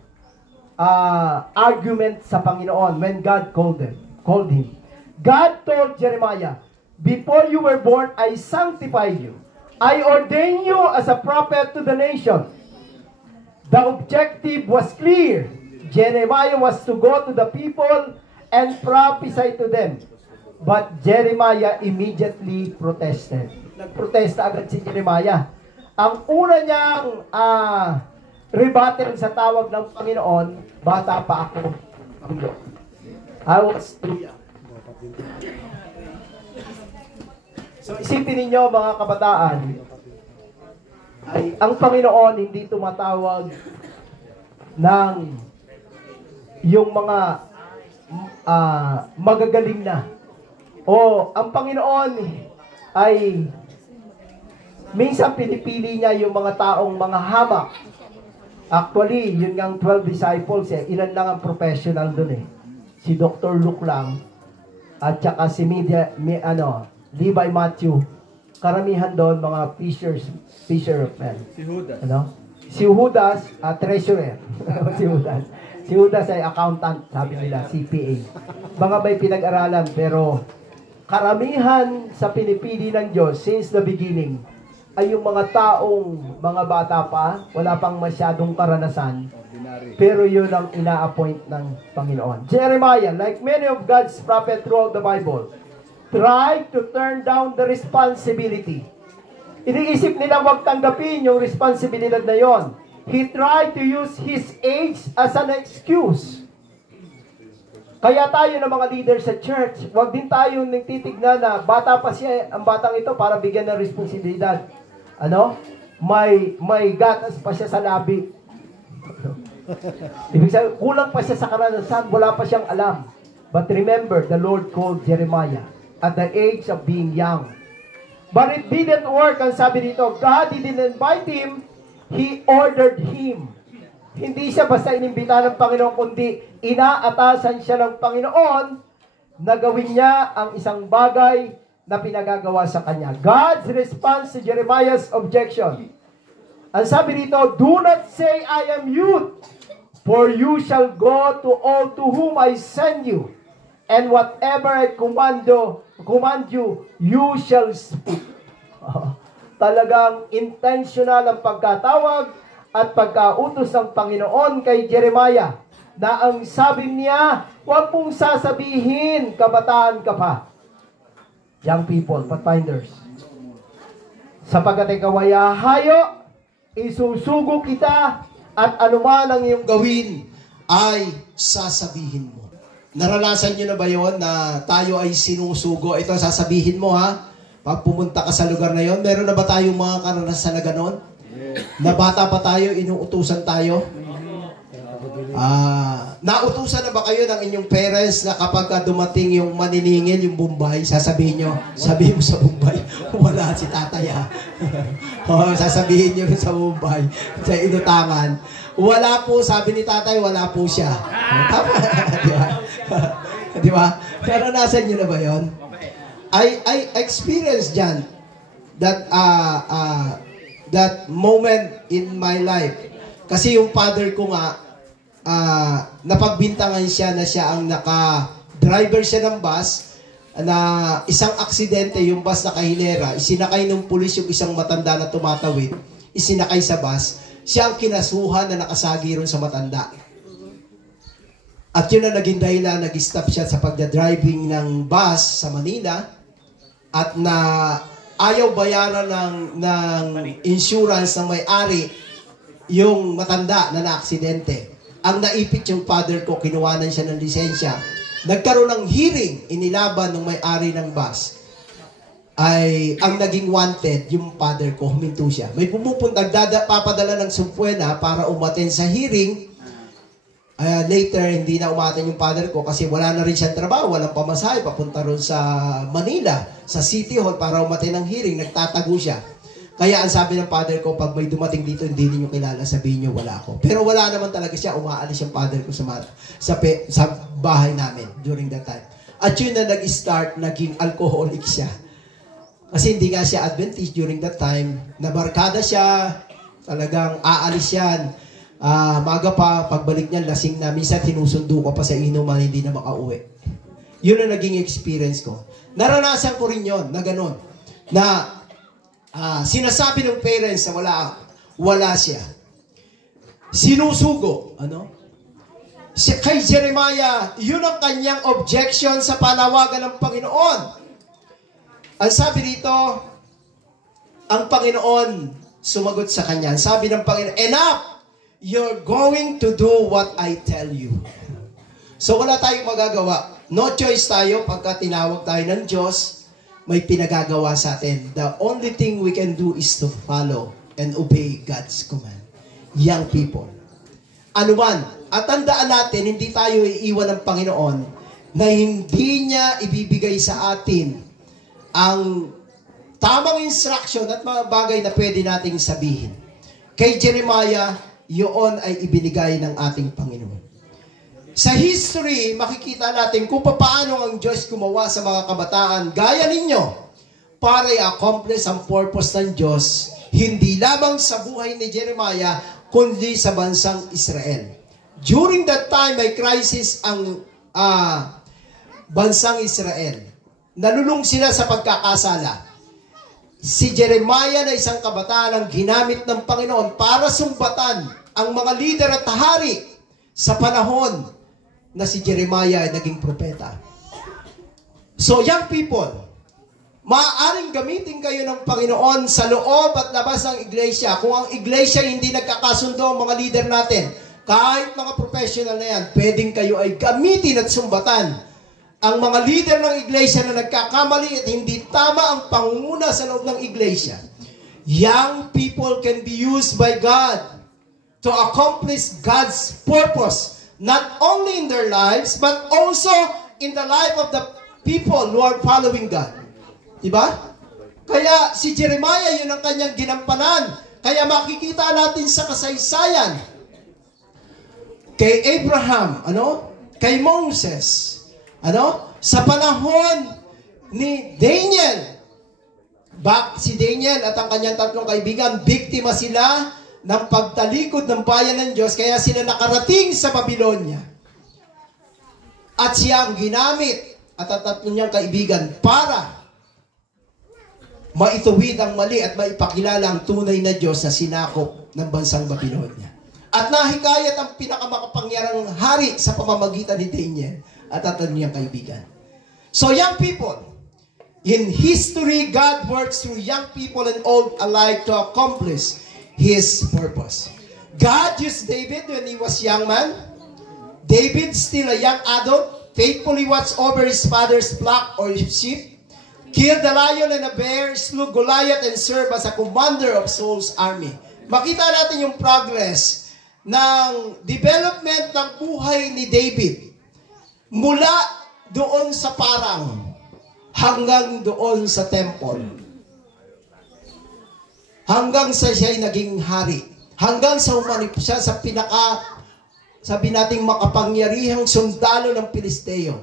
argument sa Panginoon when God called him. God told Jeremiah, before you were born, I sanctified you. I ordained you as a prophet to the nation. The objective was clear. Jeremiah was to go to the people and prophesy to them. But Jeremiah immediately protested. Nagprotesta agad si Jeremiah. Ang una niyang rebuttal sa tawag ng Panginoon, bata pa ako. I was too young. So isipin ninyo mga kabataan, ay ang Panginoon hindi tumatawag ng yung mga magagaling na. O ang Panginoon ay minsan pinipili niya yung mga taong mga hamak. Actually, yun ang 12 disciples ilan lang ang professional dun Si Dr. Luke lang at saka si Levi Matthew. Karamihan doon mga fishermen. Si Judas. Si Judas, treasurer. Si Judas ay accountant, sabi nila, CPA. Mga may pinag-aralan, pero karamihan sa pinipili ng Diyos since the beginning ay yung mga taong mga bata pa, wala pang masyadong karanasan, pero yun ang ina-appoint ng Panginoon. Jeremiah, like many of God's prophets throughout the Bible, tried to turn down the responsibility. Iniisip nilang wag tanggapin yung responsibilidad na yon. He tried to use his age as an excuse. Kaya tayo ng mga leader sa church, wag din tayo nagtitignan na bata pa siya, ang batang ito para bigyan ng responsibilidad. May gatas pa siya sa labi. Ibig sabihin, kulang pa siya sa karanasan, wala pa siyang alam. But remember, the Lord called Jeremiah at the age of being young. But it didn't work. Ang sabi dito, God didn't invite him, He ordered him. Hindi siya basta inimbita ng Panginoon, kundi inaatasan siya ng Panginoon na gawin niya ang isang bagay na pinagagawa sa kanya. God's response to Jeremiah's objection. Ang sabi dito, do not say I am youth, for you shall go to all to whom I send you, and whatever I command you, you shall speak. Talagang intentional ang pagkatawag at pagkautos ng Panginoon kay Jeremiah, na ang sabi niya, huwag mong sasabihin, kabataan ka pa. Young people, pathfinders, sapagkat ikaw ay hahayo, isusugo kita, at anuman ang iyong gawin ay sasabihin mo. Naranasan nyo na ba yon na tayo ay sinusugo? Ito sasabihin mo pag pumunta ka sa lugar na yon. Meron na ba tayong mga karanasan na ganon? Na bata pa tayo, inuutusan tayo? Nautusan na ba kayo ng inyong parents na kapag dumating yung maniningil, yung Bombay, sasabihin nyo, sabihin mo sa Bombay, wala si tataya. Sasabihin nyo sa Bombay, sa inutangan, wala po, sabi ni tatay, wala po siya. Tama? Di ba? Pero nasan nyo na ba yun? I experienced dyan that moment in my life. Kasi yung father ko nga, napagbintangan siya na siya ang naka-driver siya ng bus na isang aksidente, yung bus nakahilera, isinakay ng pulis yung isang matanda na tumatawid, isinakay sa bus, siya ang kinasuhan na nakasagi ron sa matanda. At yun na naging dahilan, nag-stop siya sa pagda-driving ng bus sa Manila at na ayaw bayaran ng insurance ng may-ari yung matanda na na-aksidente. Ang naipit yung father ko, kinuwanan siya ng lisensya. Nagkaroon ng hearing, inilaban ng may-ari ng bus. Ay, ang naging wanted, yung father ko, huminto siya. May pumupunta, papadala ng sumpuena para umaten sa hearing. Later, hindi na umaten yung father ko kasi wala na rin siyang trabaho, walang pamasahe, papunta ron sa Manila, sa City Hall para umaten ng hearing, nagtatago siya. Kaya ang sabi ng father ko, pag may dumating dito, hindi niyo kilala, sabihin niyo wala ako. Pero wala naman talaga siya, umaalis yung father ko sa bahay namin during that time. At yun na nag-start, naging alcoholic siya. Kasi hindi nga siya Adventist during that time. Nabarkada siya, talagang aalis yan. Maga pa, pagbalik niya, lasing na. Minsan tinusundo ko pa sa inuman, hindi na makauwi. Yun ang naging experience ko. Naranasan ko rin yun, na ganun. Na sinasabi ng parents na wala siya. Sinusugo. Ano? Kay Jeremiah, yun ang kanyang objection sa panawagan ng Panginoon. Ang sabi dito, ang Panginoon sumagot sa kanya. Ang sabi ng Panginoon, enough! You're going to do what I tell you. So wala tayong magagawa. No choice tayo pagka tinawag tayo ng Diyos, may pinagagawa sa atin. The only thing we can do is to follow and obey God's command. Young people. Ano man, at tandaan natin, hindi tayo iiwan ng Panginoon na hindi niya ibibigay sa atin ang tamang instruction at mga bagay na pwede nating sabihin. Kay Jeremiah, yun ay ibinigay ng ating Panginoon. Sa history, makikita natin kung paano ang Diyos gumawa sa mga kabataan gaya ninyo para i-accomplish ang purpose ng Diyos, hindi lamang sa buhay ni Jeremiah, kundi sa bansang Israel. During that time, may crisis ang bansang Israel. Nalulung sila sa pagkakasala. Si Jeremiah na isang kabataan ang ginamit ng Panginoon para sumbatan ang mga lider at hari sa panahon na si Jeremiah ay naging propeta. So, young people, maaaring gamitin kayo ng Panginoon sa loob at labas ng iglesia. Kung ang iglesia hindi nagkakasundo ang mga leader natin, kahit mga professional na yan, pwedeng kayo ay gamitin at sumbatan ang mga leader ng iglesia na nagkakamali at hindi tama ang pangunguna sa loob ng iglesia. Young people can be used by God to accomplish God's purpose. Not only in their lives, but also in the life of the people who are following God. Diba? Kaya si Jeremiah, yun ang kanyang ginampanan. Kaya makikita natin sa kasaysayan. Kay Abraham, kay Moses, sa panahon ni Daniel. Si Daniel at ang kanyang tatlong kaibigan, biktima sila ng pagtalikod ng bayan ng Diyos, kaya sila nakarating sa Babylonia. At siya ang ginamit at ang tatlo niyang kaibigan para maituwid ang mali at maipakilala ang tunay na Diyos na sinakop ng bansang Babylonia. At nahikayat ang pinakamakapangyarang hari sa pamamagitan ni Daniel at tatlo niyang kaibigan. So young people, in history, God works through young people and old alike to accomplish His purpose. God used David when he was young man. David, still a young adult, faithfully watched over his father's flock or sheep, killed the lion and a bear, slew Goliath, and served as a commander of Saul's army. Makita natin yung progress ng development ng buhay ni David. Mula doon sa parang hanggang doon sa temple. Hanggang sa siya'y naging hari. Hanggang sa umanip siya sa sabi nating makapangyarihang sundalo ng Pilisteo.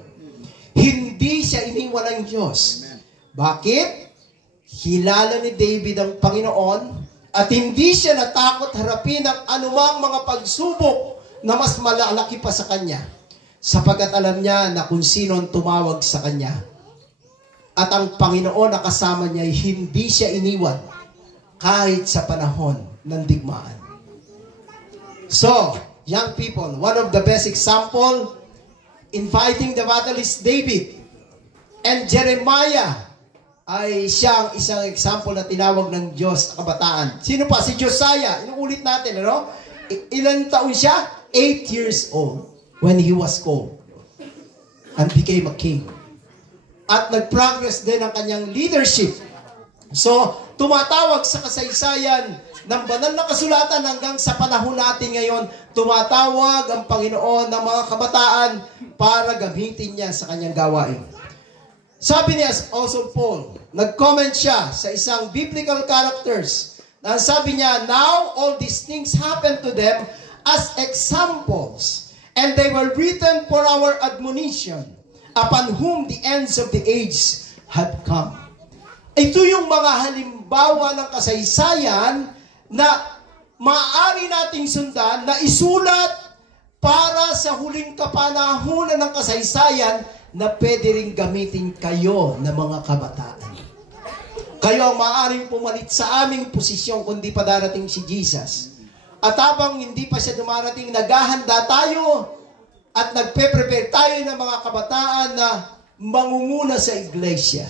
Hindi siya iniwan ng Diyos. Bakit? Kilala ni David ang Panginoon at hindi siya natakot harapin ang anumang mga pagsubok na mas malalaki pa sa kanya. Sapagkat alam niya na kung sino ang tumawag sa kanya. At ang Panginoon na kasama niya ay hindi siya iniwan kahit sa panahon ng digmaan. So, young people, one of the best example in fighting the battle is David. And Jeremiah ay siyang isang example na tinawag ng Diyos na kabataan. Sino pa? Si Josiah. Inuulit natin, Ilan taon siya? 8 years old when he was called and became a king. At nag-progress din ang kanyang leadership. So, tumatawag sa kasaysayan ng banal na kasulatan hanggang sa panahon natin ngayon, tumatawag ang Panginoon ng mga kabataan para gamitin niya sa kanyang gawain. Sabi niya also Paul, nag-comment siya sa isang biblical characters na sabi niya, now all these things happen to them as examples, and they were written for our admonition, upon whom the ends of the age had come. Ito yung mga halimbawa ng kasaysayan na maaari nating sundan, na isulat para sa huling kapanahunan ng kasaysayan na pwede rin gamitin kayo na mga kabataan. Kayo ang maaaring pumalit sa aming posisyon kung di pa darating si Jesus. At habang hindi pa siya dumarating, naghahanda tayo at nagpe-prepare tayo ng mga kabataan na mangunguna sa iglesia.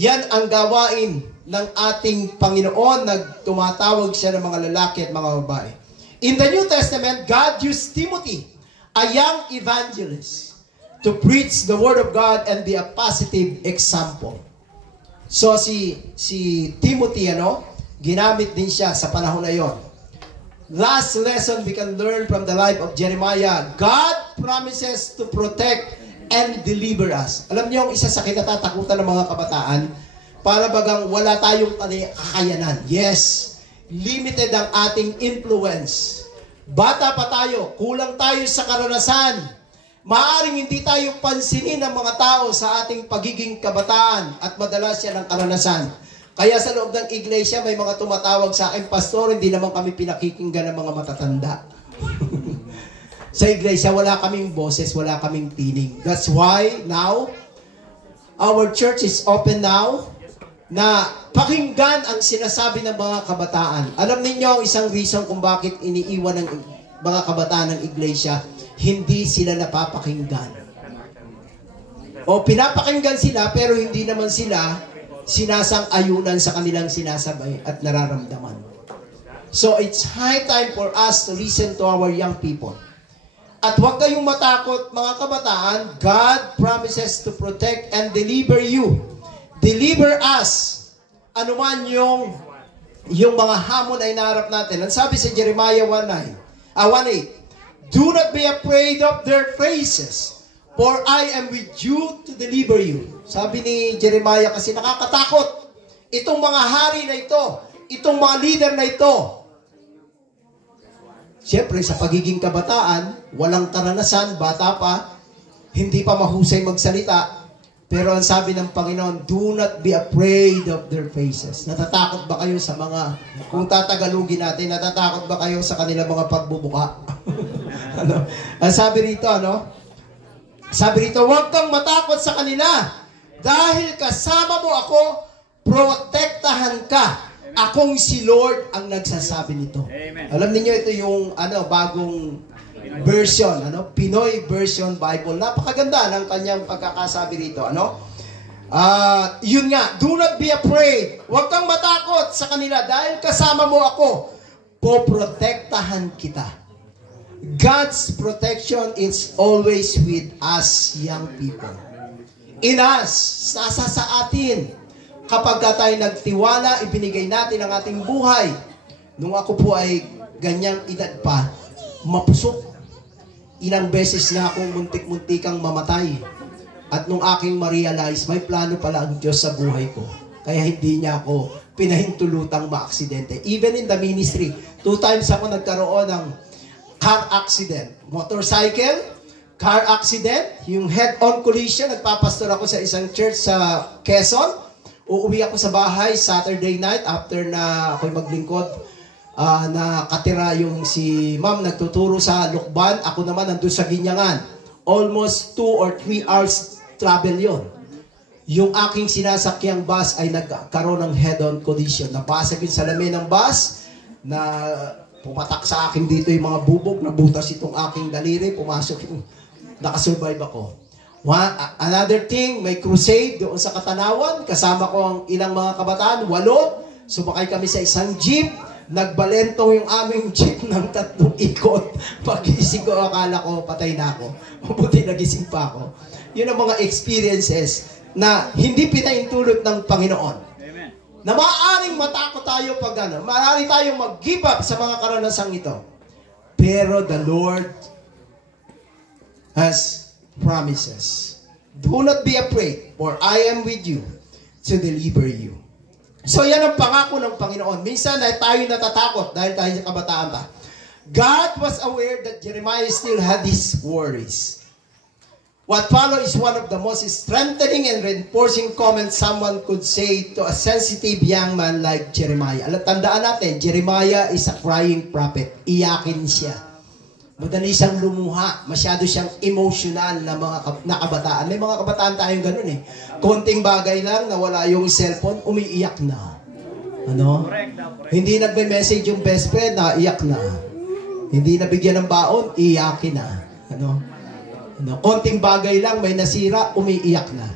Yan ang gawain ng ating Panginoon na tumatawag siya ng mga lalaki at mga babae. In the New Testament, God used Timothy, a young evangelist, to preach the Word of God and be a positive example. So si Timothy, ginamit din siya sa panahon na yon. Last lesson we can learn from the life of Jeremiah, God promises to protect and deliver us. Alam niyo, ang isa sa kinatatakutan ng mga kabataan, para bagang wala tayong kakayanan. Yes, limited ang ating influence. Bata pa tayo, kulang tayo sa karanasan. Maaring hindi tayo pansinin ng mga tao sa ating pagiging kabataan at madalas yan ang karanasan. Kaya sa loob ng iglesia, may mga tumatawag sa akin, Pastor, hindi naman kami pinakikinggan ng mga matatanda. Sa iglesia, wala kaming boses, wala kaming tinig. That's why now, our church is open now na pakinggan ang sinasabi ng mga kabataan. Alam niyo isang reason kung bakit iniiwan ng mga kabataan ng iglesia, hindi sila napapakinggan. O pinapakinggan sila pero hindi naman sila sinasang-ayunan sa kanilang sinasabay at nararamdaman. So it's high time for us to listen to our young people. At huwag kayong matakot mga kabataan, God promises to protect and deliver you. Deliver us. Ano man yung mga hamon ay naharap natin. Ang sabi sa Jeremiah 1:8, do not be afraid of their faces, for I am with you to deliver you. Sabi ni Jeremiah kasi nakakatakot. Itong mga hari na ito, itong mga leader na ito. Siyempre, sa pagiging kabataan, walang karanasan, bata pa, hindi pa mahusay magsalita. Pero ang sabi ng Panginoon, do not be afraid of their faces. Natatakot ba kayo sa mga, kung tatagalugin natin, natatakot ba kayo sa kanilang mga pagbubuka? Ang sabi rito, Sabi rito, huwag kang matakot sa kanila. Dahil kasama mo ako, protektahan ka. Akong si Lord ang nagsasabi nito. Amen. Alam niyo ito yung bagong version, Pinoy version Bible. Napakaganda ng kanyang pagkakasabi rito, yun nga, do not be afraid. Huwag kang matakot sa kanila dahil kasama mo ako. Poprotektahan kita. God's protection is always with us young people. In us, nasa sa atin. Kapag tayo nagtiwala, ibinigay natin ang ating buhay. Nung ako po ay ganyang edad pa, mapusok. Ilang beses na akong muntik-muntikang mamatay. At nung aking ma-realize, may plano pala ang Diyos sa buhay ko. Kaya hindi niya ako pinahintulutang ma-aksidente. Even in the ministry, 2 times ako nagkaroon ng car accident. Motorcycle, car accident, yung head-on collision. Nagpapastor ako sa isang church sa Quezon. Uuwi ako sa bahay Saturday night after na ako'y maglingkod. Nakatira yung si ma'am nagtuturo sa Lukban. Ako naman nandun sa Ginyangan. Almost 2 or 3 hours travel yon. Yung aking sinasakyang bus ay nagkaroon ng head-on collision. Nabasag yung salamin ng bus, na pumatak sa akin dito yung mga bubog, nabutas itong aking daliri, pumasok yung nakasurvive ako. Another thing, may crusade doon sa Katanawan. Kasama ko ang ilang mga kabataan, 8. Sumakay kami sa isang jeep. Nagbalentong yung aming jeep ng 3 ikot. Pag-ising ko, akala ko, patay na ako. Mabuti nagising pa ako. Yun ang mga experiences na hindi pinahintulot ng Panginoon. Amen. Na maaaring matakot tayo pag maaari tayong mag-give up sa mga karanasang ito. Pero the Lord has promises. Do not be afraid. for I am with you to deliver you. So yan ang pangako ng Panginoon. Minsan tayo natatakot dahil tayo sa kabataan pa. God was aware that Jeremiah still had his worries. What follows is one of the most strengthening and reinforcing comments someone could say to a sensitive young man like Jeremiah. Tandaan natin, Jeremiah is a crying prophet. Iyakin siya. Madali siyang lumuha. Masyado siyang emotional na kabataan. May mga kabataan tayong ganun eh. Konting bagay lang, nawala yung cellphone, umiiyak na. Ano? Hindi nagme-message yung best friend, naiyak na. Hindi nabigyan ng baon, iyakin na. Ano? Konting bagay lang, may nasira, umiiyak na.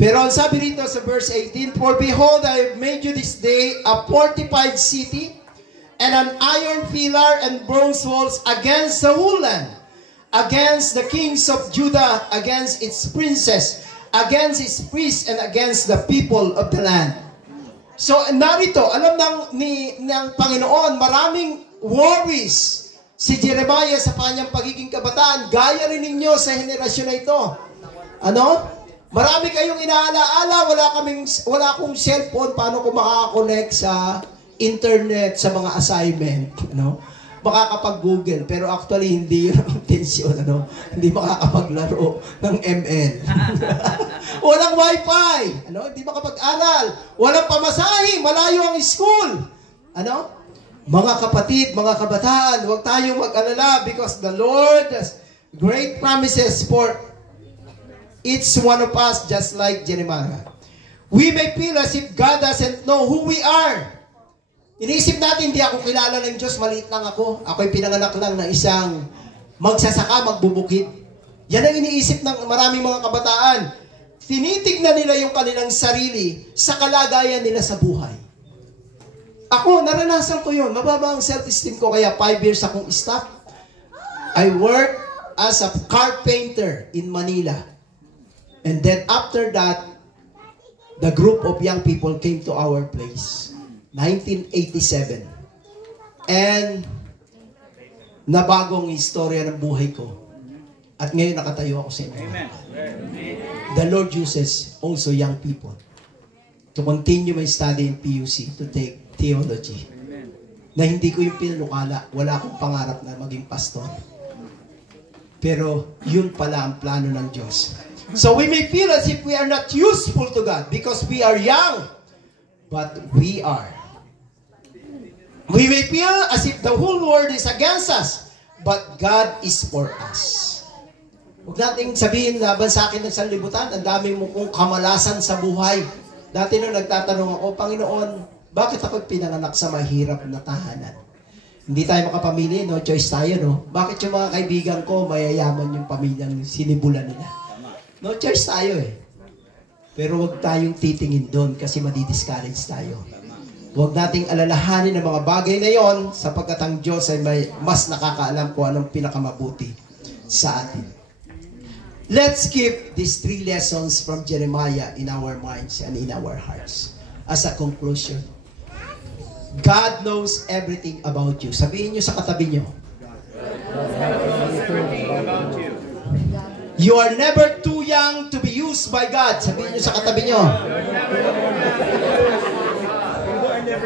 Pero ang sabi rito sa verse 18, for behold, I have made you this day a fortified city, and an iron pillar and bronze walls against the whole land, against the kings of Judah, against its princes, against its priests, and against the people of the land. So narito, alam ng Panginoon, maraming worries si Jeremiah sa kanyang pagiging kabataan. Gaya rin ninyo sa henerasyon na ito. Ano? Marami kayong inaalaala, wala akong cellphone, paano ko makaka-connect sa internet, sa mga assignment, ano? Makakapag-Google, pero actually hindi yun ang intensyon, ano? Hindi makakapaglaro ng ML. Walang wifi, ano? Hindi makapag-aral. Walang pamasahe, malayo ang school. Ano? Mga kapatid, mga kabataan, huwag tayong mag-alala because the Lord has great promises for each one of us, just like Jeremiah. We may feel as if God doesn't know who we are. Iniisip natin, hindi ako kilala ng Diyos, maliit lang ako. Ako'y pinanganak lang na isang magsasaka, magbubukid. Yan ang iniisip ng maraming mga kabataan. Tinitignan nila yung kanilang sarili sa kalagayan nila sa buhay. Ako, naranasan ko yun. Mababa ang self-esteem ko, kaya 5 years akong staff. I worked as a carpenter in Manila. And then after that, the group of young people came to our place. 1987. And nabagong istorya ng buhay ko. At ngayon nakatayo ako sa inyo. The Lord uses also young people to continue my study in PUC, to take theology. Na hindi ko yung pinanukala. Wala akong pangarap na maging pastor. Pero yun pala ang plano ng Diyos. So we may feel as if we are not useful to God because we are young. But we are. We may feel as if the whole world is against us. But God is for us. Huwag nating sabihin, laban sa akin ng sanlibutan, ang dami mo kong kamalasan sa buhay. Dati nung nagtatanong ako, Panginoon, bakit ako pinanganak sa mahirap na tahanan? Hindi tayo makapamili, no choice tayo, no? Bakit yung mga kaibigan ko, mayayaman yung pamilyang sinibulan nila? No choice tayo eh. Pero huwag tayong titingin doon kasi madi-discourage tayo. Huwag nating alalahanin ang mga bagay na yon sapagkat ang Diyos ay mas nakakaalam kung anong pinakamabuti sa atin. Let's keep these 3 lessons from Jeremiah in our minds and in our hearts. As a conclusion, God knows everything about you. Sabihin nyo sa katabi nyo. You are never too young to be used by God. Sabihin nyo sa katabi nyo.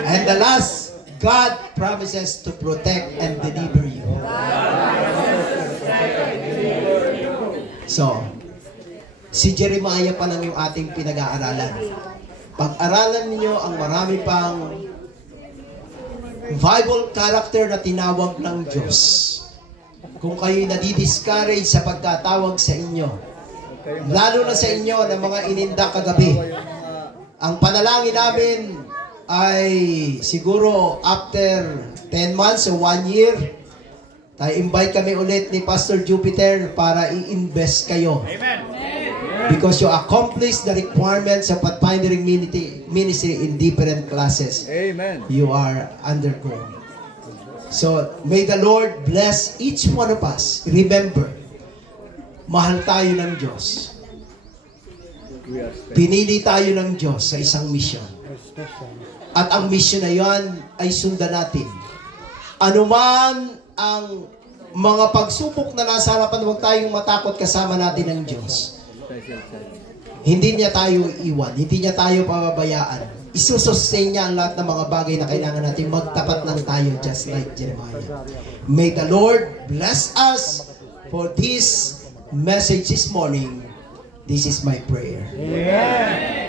And the last, God promises to protect and deliver you. So, si Jeremiah pa lang yung ating pinag-aaralan. Pag-aralan niyo ang marami pang Bible character na tinawag ng Diyos. Kung kayo'y nadi-discourage sa pagtatawag sa inyo, lalo na sa inyo ng mga ininda kagabi, ang panalangin namin ay siguro after 10 months o 1 year, tayo-invite kami ulit ni Pastor Jupiter para i-invest kayo. Amen. Because you accomplish the requirements of pathfinding ministry in different classes. Amen. You are undergoing. So, may the Lord bless each one of us. Remember, mahal tayo ng Diyos. Pinili tayo ng Diyos sa isang mission. At ang mission na yan ay sundan natin. Anuman ang mga pagsubok na nasa harapan, huwag tayong matakot, kasama natin ng Diyos. Hindi niya tayo iwan, hindi niya tayo pababayaan. Isusustain niya ang lahat ng mga bagay na kailangan natin. Magtapat lang tayo just like Jeremiah. May the Lord bless us for this message this morning. This is my prayer. Amen.